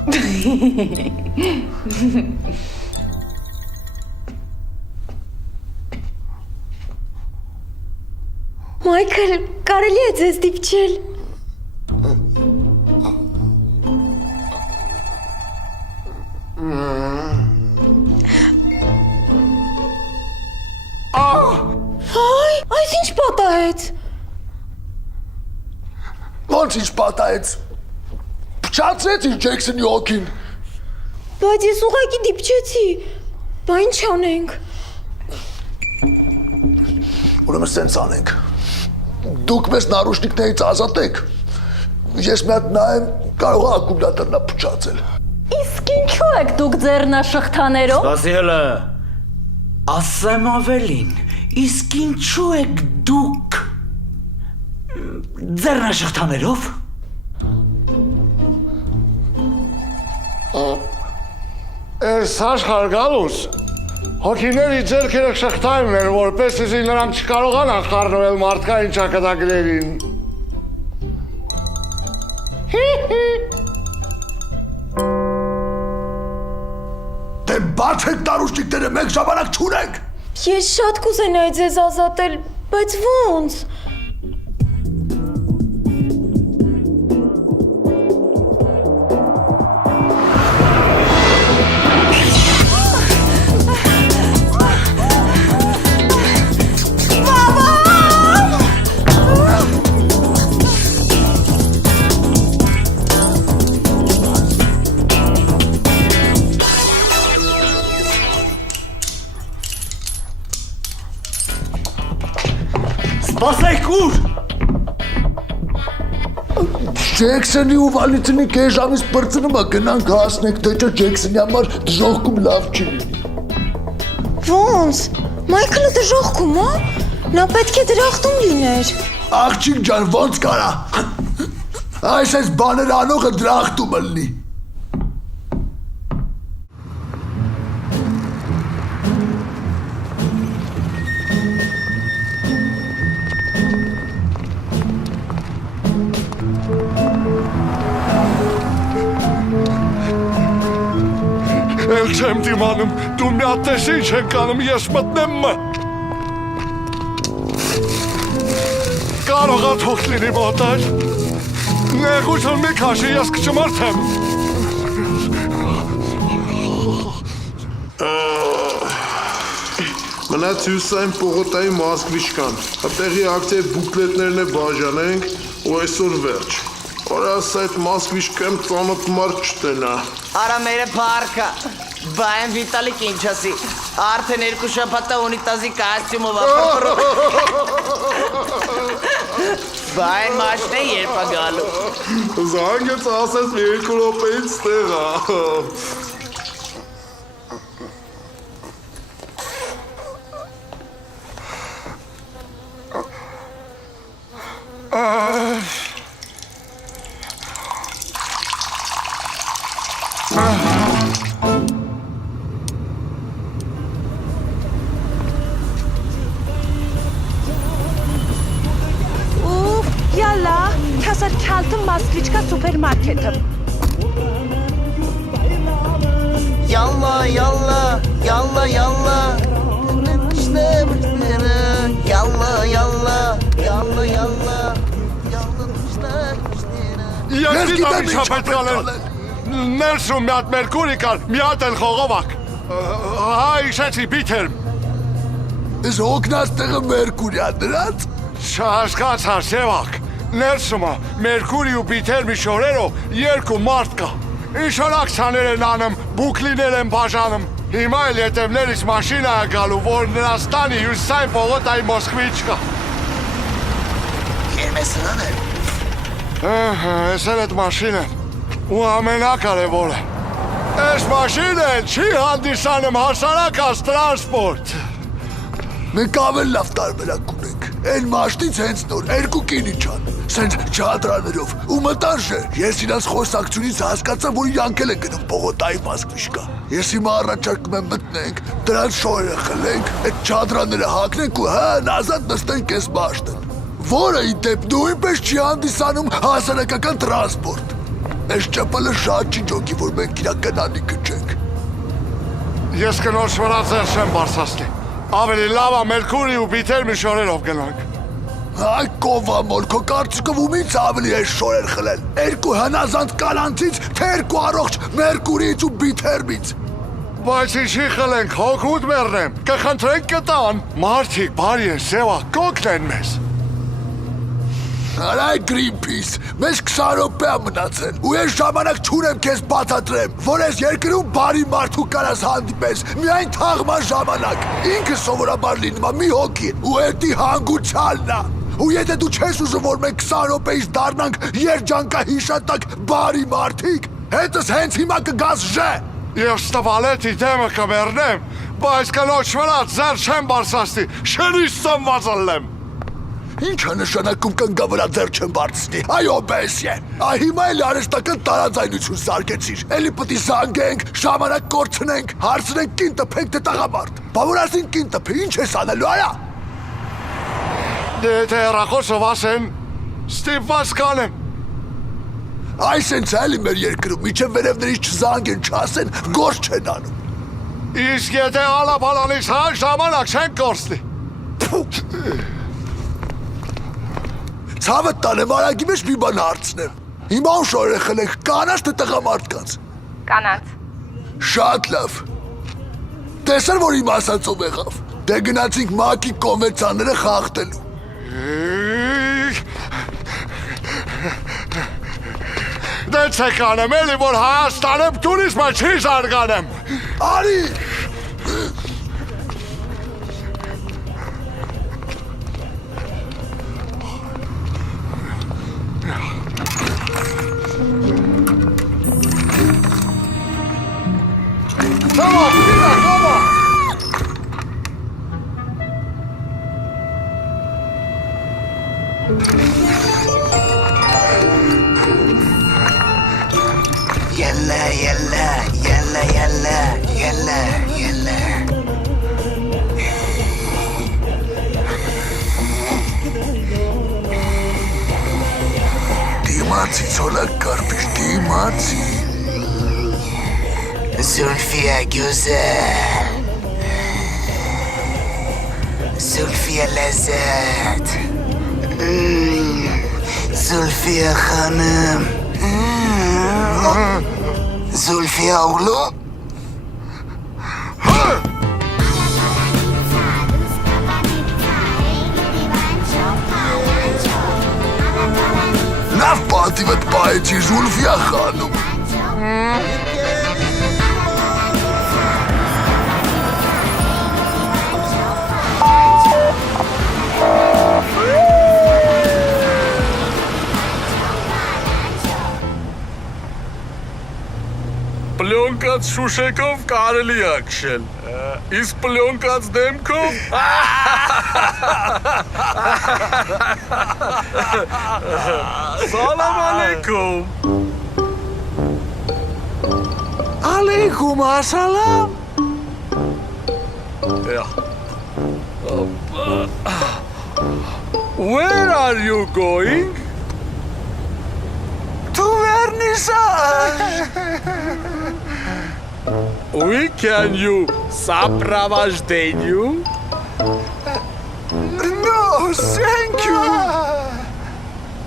Մայքլ, կարելի է ձեզ դիպչել։ Այ, այս ինչ պատահեց։ Ոնց ինչ պատահեց։ Փչացրեց իր Ջեքսոնի հոգին։ Բայց ես ուղղակի դիպչեցի։ Բա ինչ անենք։ Ուրեմն սենց անենք։ Դուք մեզ նարուշնիկներից ազատեք։ Ես մի հատ նայեմ, կարող է ակումուլյատորն է փչացել։ Իսկ ինչու եք դուք ձեռնաշղթաներով։ Սպասի հələ։ Ասեմ ավելին, իսկ ինչու եք դուք ձեռնաշղթաներով։ Այս աշխարհ գալուց հոգիների ձեռքերը շղթայում են, որպեսզի նրանք չկարողանան խառնվել մարդկային ճակատագրերին։ Դե բացեք նարուշնիկները, մենք ժամանակ չունենք։ Ես շատ կուզենայի ձեզ ազատել, բայց ո՞նց։ Սպասեք ուր։ Ջեքսոնի ու Վալենտինի կես ժամից բրծնում է, գնանք հասնենք, թե չէ Ջեքսոնի համար դժոխքում լավ չի լինի։ Ո՞նց։ Մայքլը դժոխքում, հա։ Նա պետք է դրախտում լիներ։ Աղջիկ ջան, ո՞նց կարա։ Այս բաներ անողը դրախտումը լինի։ Էլ չեմ դիմանում, դու մի հատ տես ինչ ենք անում, ես մտնեմ մը։ Կարող է թող լինի մոտար։ Նեղություն մի քաշի, ես կչմարդեմ։ Մնաց հյուսային պողոտայի Մոսկվիչկան։ Տեղի ակտիվ բուկլետներն է բաժանենք ու այսօր վերջ։ Օրաս այդ Մոսկվիչկան ծանոթ մարդ չտենա։ Արա մերը պարկա, բայն Վիտալիկ ինչ ասի, արդեն երկու շաբաթ ունիտազի կոստյումով ապրում։ Բայն մաշն է երբ է գալու։ Զանգեց ասես մի երկու րոպեից տեղ է։ Yalla, kasar kaltın Moskvichka supermarketim. Yalla, yalla, yalla, yalla. İşte yalla, yalla, yalla, yalla. Ես գիտեմ ինչ է պետք անել։ Ներսում մի հատ մերկուրի կար, մի հատ էլ խողովակ։ Հա, իշեցի բիթերմ։ Ես հոգնած տեղը մերկուրիա դրած։ Չհասկացա, Սևակ։ Ներսումը մերկուրի ու բիթերմի շորերով երկու մարդ կա։ Ինչ որ ակցիաներ են անում, բուկլիներ են բաժանում։ Հիմա էլ ետևներից մաշինա է գալու, որ նրանց տանի հյուսային պողոտայի Մոսկվիչկա։ Երմեսնան է։ Ես էլ այդ մաշինեն ու ամենակարևորը այս մաշինեն չի հանդիսանում հասարակած տրանսպորտ։ Մենք ավել լավ տարբերակ ունենք, այն մաշնից հենց նոր երկու կինի չան, սենց չհատրաներով ու մտանժը, ես իրանց խոսակցությունից հասկացա, որ յանքել են գնում պողոտայի Մոսկվիչկա։ Ես հիմա առաջարկում եմ մտնենք, դրանց շորերը խլենք, այդ չհատրաները հագնենք ու հեն ազատ նստենք այս մաշնեն, որը ի դեպ նույնպես չի հանդիսանում հասարակական տրանսպորտ։ Այս ճապալը շատ չի ջոկի, որ մենք իրա գնանի կջենք։ Ես կնոր շվրա ձեր շեմ բարսասնի, ավելի լավ է մերկուրի ու բիթերմի շորերով գնանք։ Այ կովամոր, քո կարծիքով ումից ավելի է շորեր խլել, երկու հնազանդ կանանցից, թե երկու առողջ մերկուրից ու բիթերմից։ Բայց ինչի խլենք, հոգուտ մեռնեմ, կխնդրենք կտան, մարդիկ բարի են, Սևա, կօգնեն մեզ։ Արա Greenpeace, մեզ 20 րոպե է մնացել ու ես ժամանակ չունեմ քեզ բացատրեմ, որ ես երկրում բարի մարդու կարաս հանդիպես, միայն թաղման ժամանակ։ Ինքը սովորաբար լինում է մի հոգի ու էդի հանգուցալն է։ Ու եթե դու չես ուզում, որ մենք 20 րոպեից դառնանք երջանկահիշատակ բարի մարդիկ, հետս հենց հիմա կգաս ժե։ Ես տվալետի դեմը կմեռնեմ, բայց կնոջ վրա ձեր չեմ բարսաստի, շենից ծնված ըլեմ։ Ինչ է նշանակում կնգա վրա ձեր չեմ բարձնի, այո բեսյե, հիմա էլ արեստական տարաձայնություն սարկեցիր, էլի պտի զանգենք, ժամանակ կորցնենք, հարցնենք կին տպենք թե տաղամարդ, բա որ ասին կին տպի, ինչ ես անելու արա։ Եթե հեռախոսով ասեն, ստիպված կանեմ։ Այս հենց էլի մեր երկրում, միջև վերևներից չզանգեն չասեն, գործ չեն անում։ Իսկ եթե ալապալանից հան ժամանակ չեն կորցնի։ Ցավը տանեմ, արագի մեջ մի բան հարցնեմ։ Հիմա ու շորերել եք, կանաչ թե տղամարդկանց։ Կանանց։ Շատ լավ։ Տեսար, որ իմ ասածով եղավ։ Դե գնացինք մակի կոմերցանները խախտելու։ Դե չեք անեմ, էլի որ Հայաստանում տուրիզմը չի զարգանեմ։ Արի։ Դիմացի ցոլակ կարպիր, դիմացի։ Զուլֆիա güzel, Zülfiye lezzet, Zülfiye hanım, Zülfiye oğlu. Լավ պատիվդ պահեցի Զուլֆիա խանում։ Պլյոնկած շուշեկով կարելի է քշել, իսկ պլյոնկած դեմքով Սալամ ալեյքում։ Ալեյքում ասալամ։ Where are you going? To Vernissage. We can you сопровождению? No, thank you.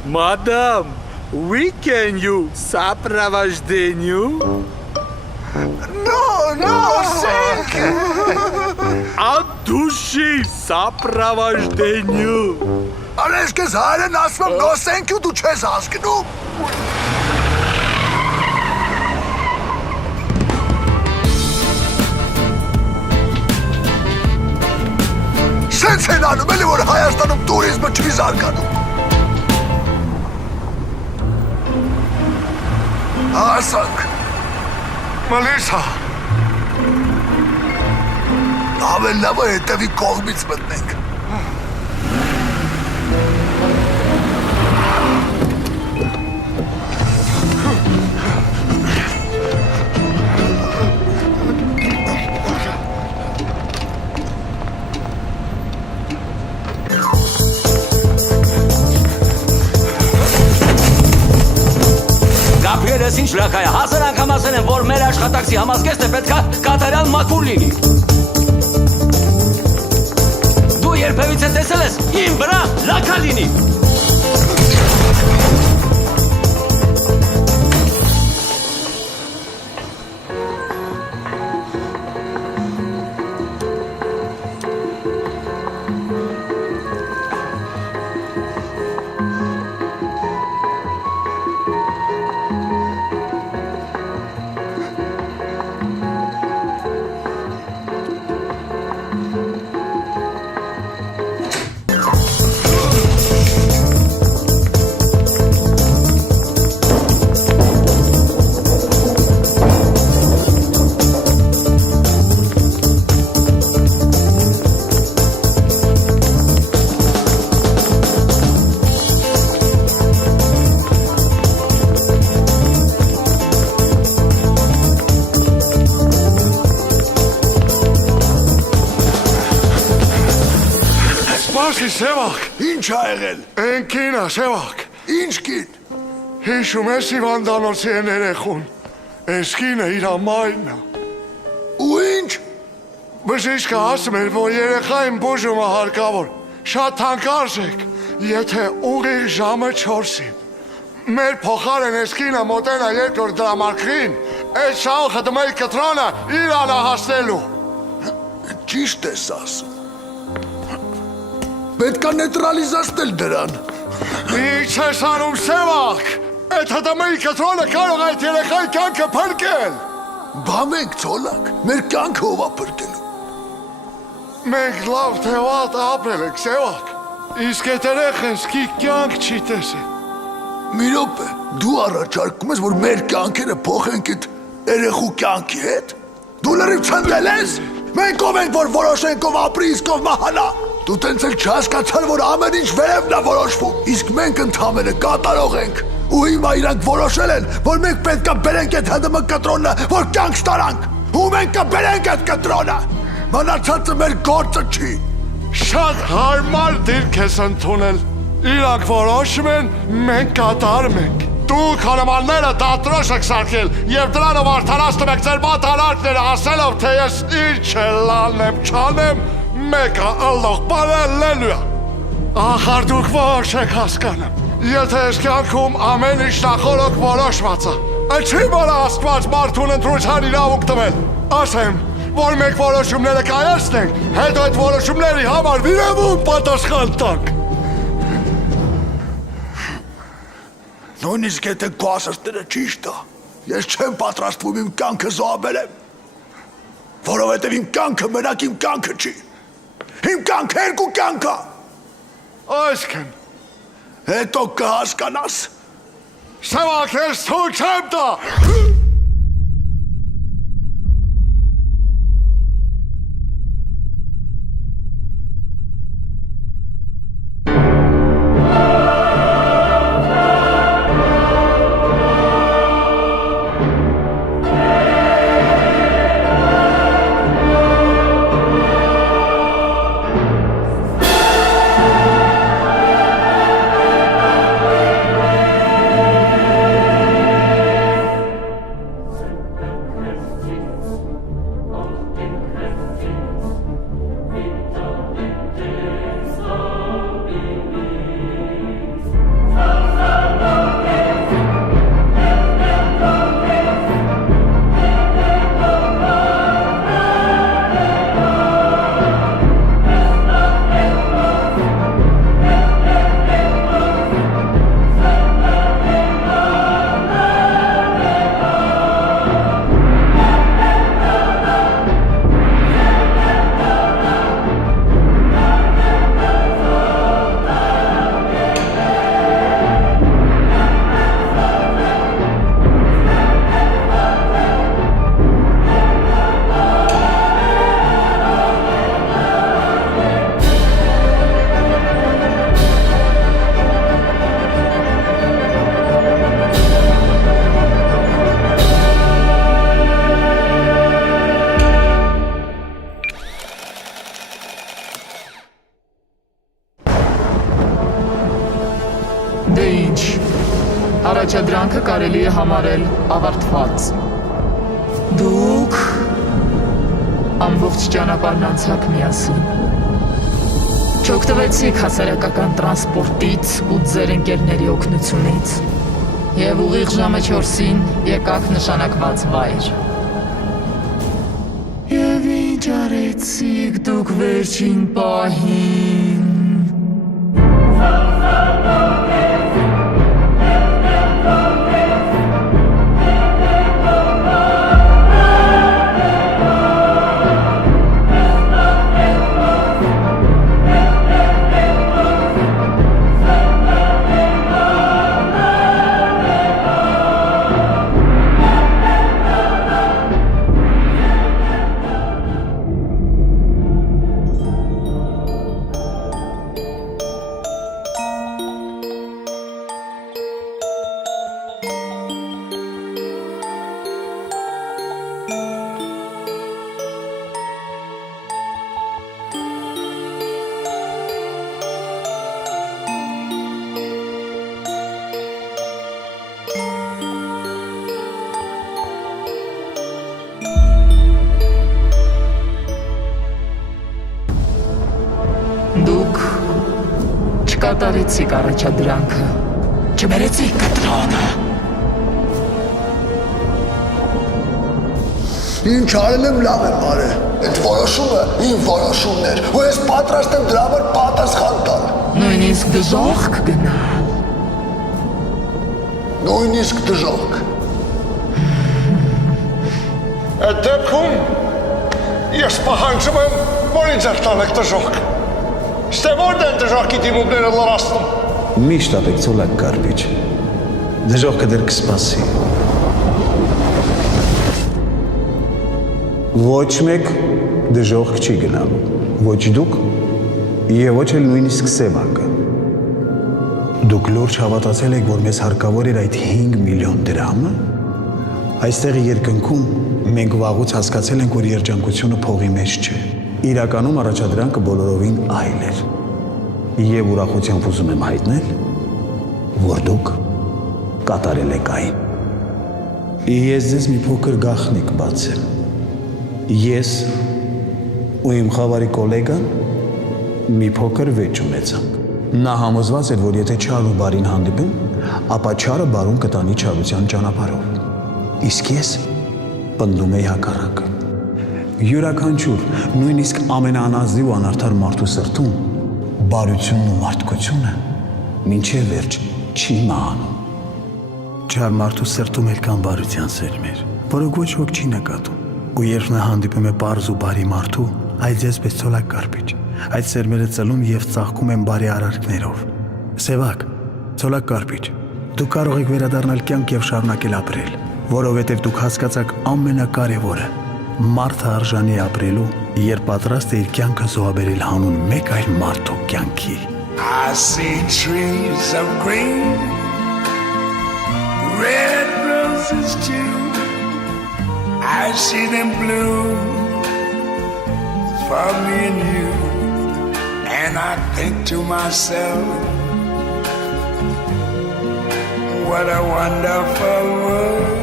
Madam, we can you сопровождению? No, thank you. От души сопровождению. Արես կեզ հայրեն ասում no thank you, դու չես հասկնում։ Սենց են անում, էլի որ Հայաստանում տուրիզմը չի զարգանում։ Ասանք։ Մալիսա։ Ավել լավ է հետևի կողմից մտնենք։ Գաբրիելես ինչ լակայ է, հասար անգամ ասել են, որ մեր աշխատակցի համազգեստը պետքա կատարյալ մաքուր լինի։ Դու երբևիցե տեսել ես իմ վրա լակա լինի։ Սպասի, Սևակ։ Ինչ ա եղել։ Են կինա, Սևակ։ Ինչ կին։ Հիշում ես Իվանդանոցի են երեխուն։ Այս կինը իր ամայնն է։ Ու ինչ։ Բժիշկը ասում էր, որ երեխային բուժումը հարկավոր։ Շատ թանկարժեք, եթե ուղիղ ժամը 4-ին։ Մեր փոխարեն այս կինը մոտենա երկրորդ դրամարկղին, այս շահը դմել կտրոնը իրանը հասնելու։ Ճիշտ ես ասում։ Պետք է նեյտրալիզացնել դրան։ Ինչ ես անում, Սևակ։ Այդ հդմել կտրոնը կարող է այդ երեխայի կյանքը փրկել։ Բա մենք ցոլակ, մեր կյանքը ով է փրկելու։ Մենք լավ թե վատ ապրել ենք, Սևակ։ Իսկ այդ երեխան սկի կյանք չի տեսել։ Մի րոպե, դու առաջարկում ես, որ մեր կյանքերը փոխենք այդ երեխու կյանքի հետ։ Դու լրիվ չնդել ես։ Մենք ով ենք, որ որոշենք ով ապրի, իսկ ով մահանա։ Դու տենց էլ չհասկացար, որ ամեն ինչ վերևն է որոշվում, իսկ մենք ընդհանրապես կատարող ենք։ Ու հիմա իրանք որոշել են, որ մենք պետք է բերենք այդ ՀԴՄ կտրոնը, որ կյանք ստարանք։ Ու մենք կբերենք այդ կտրոնը։ Մնացածը մեր գործը չի։ Շատ հարմար դիրք ես ընդունել։ Իրանք որոշում են, մենք կատարում ենք։ Դուք հնամանները դատրոշ եք սարքել և դրանով արդարացնում եք ձեր մատանարկները ասելով, թե ես ինչ լանեմ չանեմ, մեկը ըլլող պարելելու է։ Ախար դուք ոչ եք հասկանում։ Եթե ես կյանքում ամեն ինչ նախորոք որոշված է, չի որ Աստված մարդուն ընտրության իրավունք տվել։ Ասեմ, որ մենք որոշումները կայացնենք, հետո այդ որոշումների համար վիրևում պատասխան տանք։ Նույնիսկ եթե քո ասածները ճիշտ է, ես չեմ պատրաստվում իմ կյանքը զոհաբերեմ, որովհետև իմ կյանքը մենակ իմ կյանքը չի։ Իմ կյանքը երկու կյանք է։ Այսքան։ Հետո կհասկանաս։ Սևակ, ես թույլ չեմ տա։ Դե ինչ, առաջադրանքը կարելի է համարել ավարտված։ Դուք ամբողջ ճանապարհն անցաք միասին։ Չօգտվեցիք հասարակական տրանսպորտից ու ձեր ընկերների օգնությունից։ Եվ ուղիղ ժամը 4-ին եկաք նշանակված վայր։ Եվ ինչ արեցիք դուք վերջին պահին։ Չկատարեցիք առաջադրանքը։ Չբերեցիք կտրոնը։ Ինչ արել եմ լավ եմ արել։ Այդ որոշումը իմ որոշումն էր, ու ես պատրաստ եմ դրա համար պատասխան տալ։ Նույնիսկ դժոխք գնալ։ Նույնիսկ դժոխք։ Այդ դեպքում ես պահանջում եմ, որ ինձ եղտանեք դժոխք։ Ստե որն են դժոխքի դիմումները լրացնում։ Միշտ ապեք ծոլակ կարպիչ։ Դժոխքը դեր կսպասի։ Ոչ մեկ դժոխք չի գնալու, ոչ դուք և ոչ էլ նույնիսկ Սևակը։ Դուք լուրջ հավատացել եք, որ մեզ հարկավոր էր այդ 5 միլիոն դրամը։ Այստեղ երկնքում մենք վաղուց հասկացել ենք, որ երջանկությունը փողի մեջ չէ։ Իրականում առաջադրանքը բոլորովին այլ էր։ Եվ ուրախությամբ ուզում եմ հայտնել, որ դուք կատարել եք այն։ Ես ձեզ մի փոքր գաղտնիք բացեմ։ Ես ու իմ խավարի կոլեգան մի փոքր վեճ ունեցանք։ Նա համոզված էր, որ եթե չար ու բարին հանդիպեն, ապա չարը բարուն կտանի չարության ճանապարհով։ Իսկ ես պնդում էի հակառակը։ Յուրաքանչյուր, նույնիսկ ամենաանազդի ու անարդար մարդու սրտում բարությունն ու մարդկությունը մինչև վերջ չի մահանում։ Չար մարդու սրտում էլ կան բարության սերմեր, որոնք ոչ ոք չի նկատում։ Ու երբ նա հանդիպում է պարզ ու բարի մարդու, այդ ձեզպես ցոլակ կարպիչ, այդ սերմերը ծլում եւ ծաղկում են բարի արարքներով։ Սևակ, ցոլակ կարպիչ, դուք կարող եք վերադառնալ կյանք եւ շարունակել ապրել, որովհետեւ դուք հասկացաք ամենակարևորը՝ մարդը արժանի ապրելու, երբ պատրաստ է իր կյանքը զոհաբերել հանուն մեկ այլ մարդու կյանքի։ I see trees of green, red roses too. I see them bloom for me and you, and I think to myself, what a wonderful world.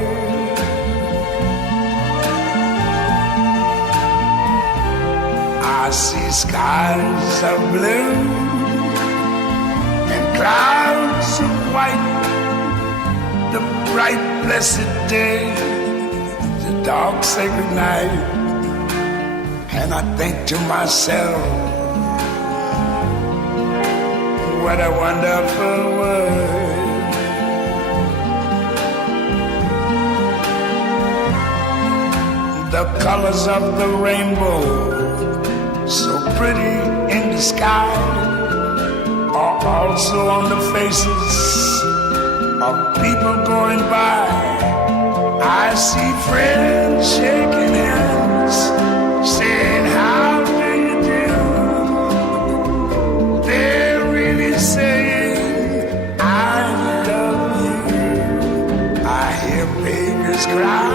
I see skies of blue and clouds of white, the bright blessed day, the dark sacred night, and I think to myself, what a wonderful world. The colors of the rainbow, so pretty in the sky, are also on the faces of people going by. I see friends shaking hands, saying, how do you do? They're really saying, I love you. I hear babies cry,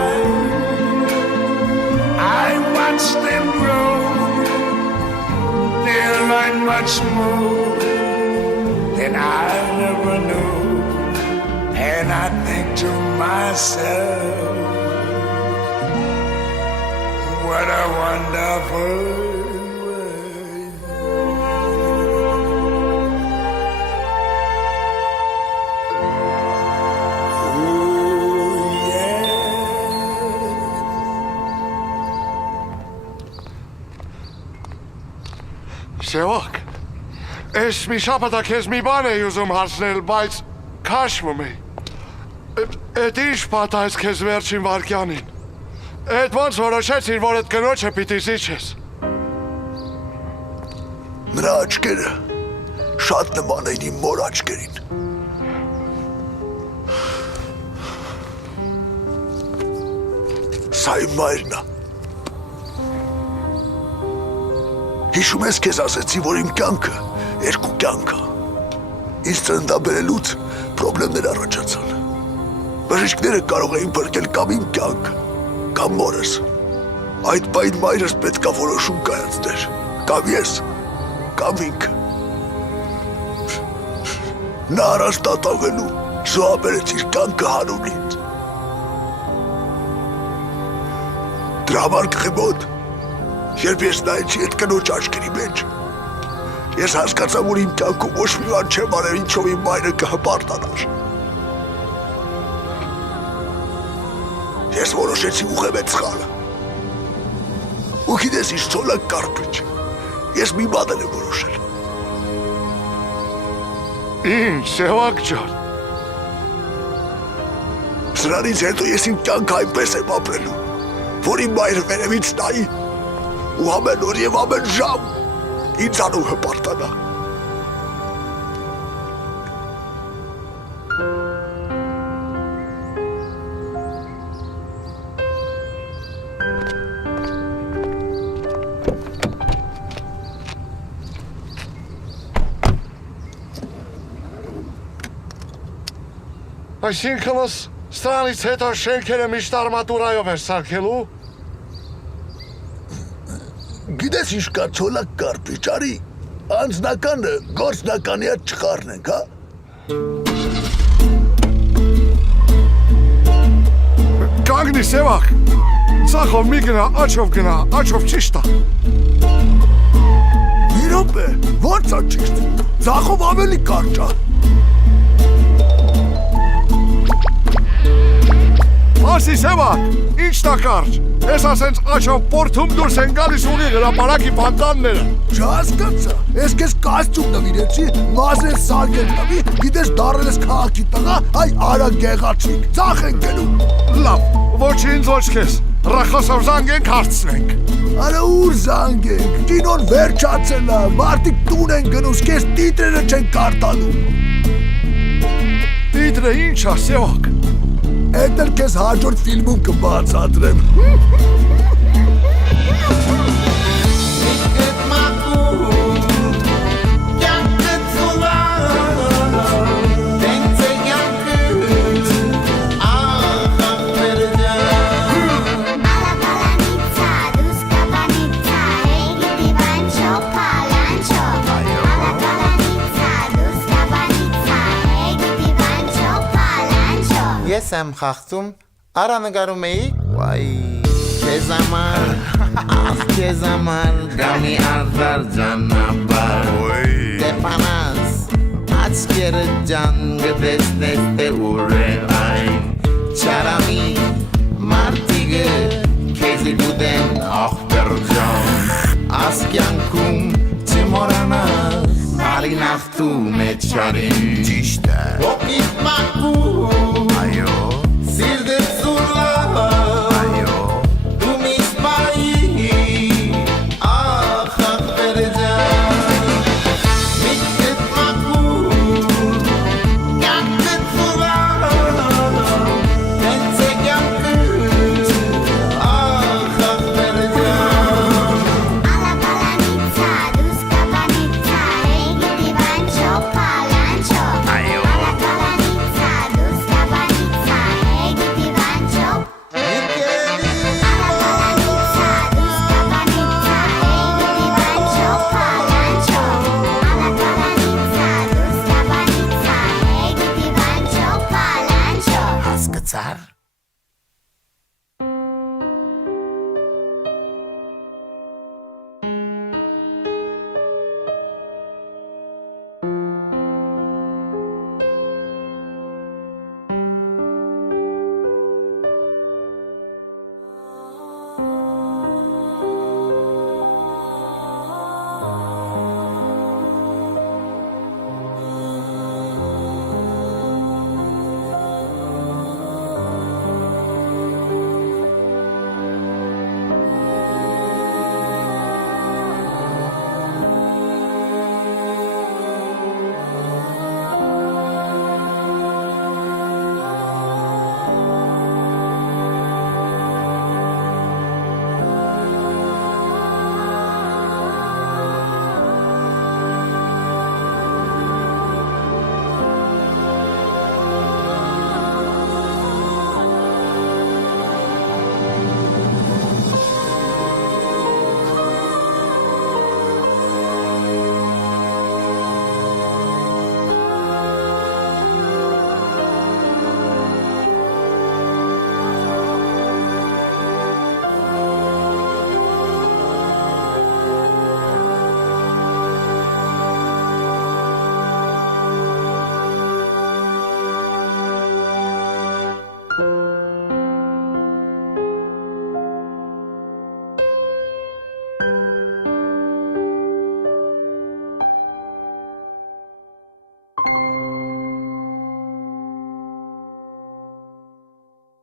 I watch them grow. They'll learn much more than I never knew. And I think to myself, what a wonderful world. Oh, yeah. Սևակ, ես մի շաբաթա քեզ մի բան էի ուզում հարցնել, բայց քաշվում էի։ Էդ ինչ պատահեց քեզ վերջին վարկյանին։ Էդ ոնց որոշեցիր, որ էդ կնոջը պիտի զիջես։ Նրա աչքերը շատ նման էին իմ մոր աչքերին։ Սա իմ մայրն է։ Հիշում ես քեզ ասեցի, որ իմ կյանքը երկու կյանք է։ Ինձ ծննդաբերելուց պրոբլեմներ առաջացան։ Բժիշկները կարող էին փրկել կամ իմ կյանքը, կամ մորս։ Այդ պայն մայրս պետք է որոշում կայացներ, կամ ես, կամ ինքը։ Նա առանց դատավելու զոհաբերեց իր կյանքը հանուն ինձ։ Դրա համար գխի մոտ, երբ ես նայեցի այդ կնոջ աչքերի մեջ, Ես հասկացա, որ իմ կյանքում ոչ մի բան չեմ արել, ինչով իմ մայրը կհպարտանար։ Ես որոշեցի ուղղել սխալը։ Ու գիտես ինչ ցոլակ կարպիչ։ Ես մի բան եմ որոշել։ Ինչ, Սևակ ջան։ Սրանից հետո ես իմ կյանքը այնպես եմ ապրելու, որ իմ մայրը վերևից նայի ու ամեն օր եւ ամեն ժամ ինձանով հպարտանա։ Այսինքն սրանից հետո շենքերը միշտ արմատուրայով էր սարքելու։ Գիտես ինչ կա ցոլակ կարպիչ, արի անձնականը գործնականի հետ չխառնենք, հա։ Կանգնի Սևակ։ Ցախով մի գնա, աչով գնա, աչով ճիշտ է։ Մի րոպե, ո՞նց է ճիշտ։ Ցախով ավելի կարճ է։ Ասի Սևակ, ի՞նչն է կարճ։ Ես ասենց աչով պորթում դուրս են գալիս ունի հրապարակի բանկանները։ Չհասկացա, ես քեզ կոստյում նվիրեցի, մազեր սարքել տվի, գիտես դառել ես քաղաքի տղա, այ արա գեղացիկ, ցախ են գնում։ Լավ, ոչինչ ոչ քեզ։ Ռախոսով զանգենք հարցնենք։ Արա ուր զանգենք, կինոն վերջացել է, մարդիկ տուն են գնում, քեզ տիտրերը չեն կարտալու։ Տիտրը ինչ է Սևակ։ Էդ էլ քեզ հաջորդ ֆիլմում կբացատրեմ։ Ես եմ խաղցում, արա նգարում էի, վայ, քեզ համար, ախ քեզ համար, գամի արդար ճանապար, դեպանաս, աչքերը ջան, գտեսնես թե ուր է այն, չարամի, մարդիգը, քեզի գուդեն, ախպեր ջան, ասկյանքում չմորանաս, արին ախտու մեջ չարին, ճիշտ է, ոգիտ մակու,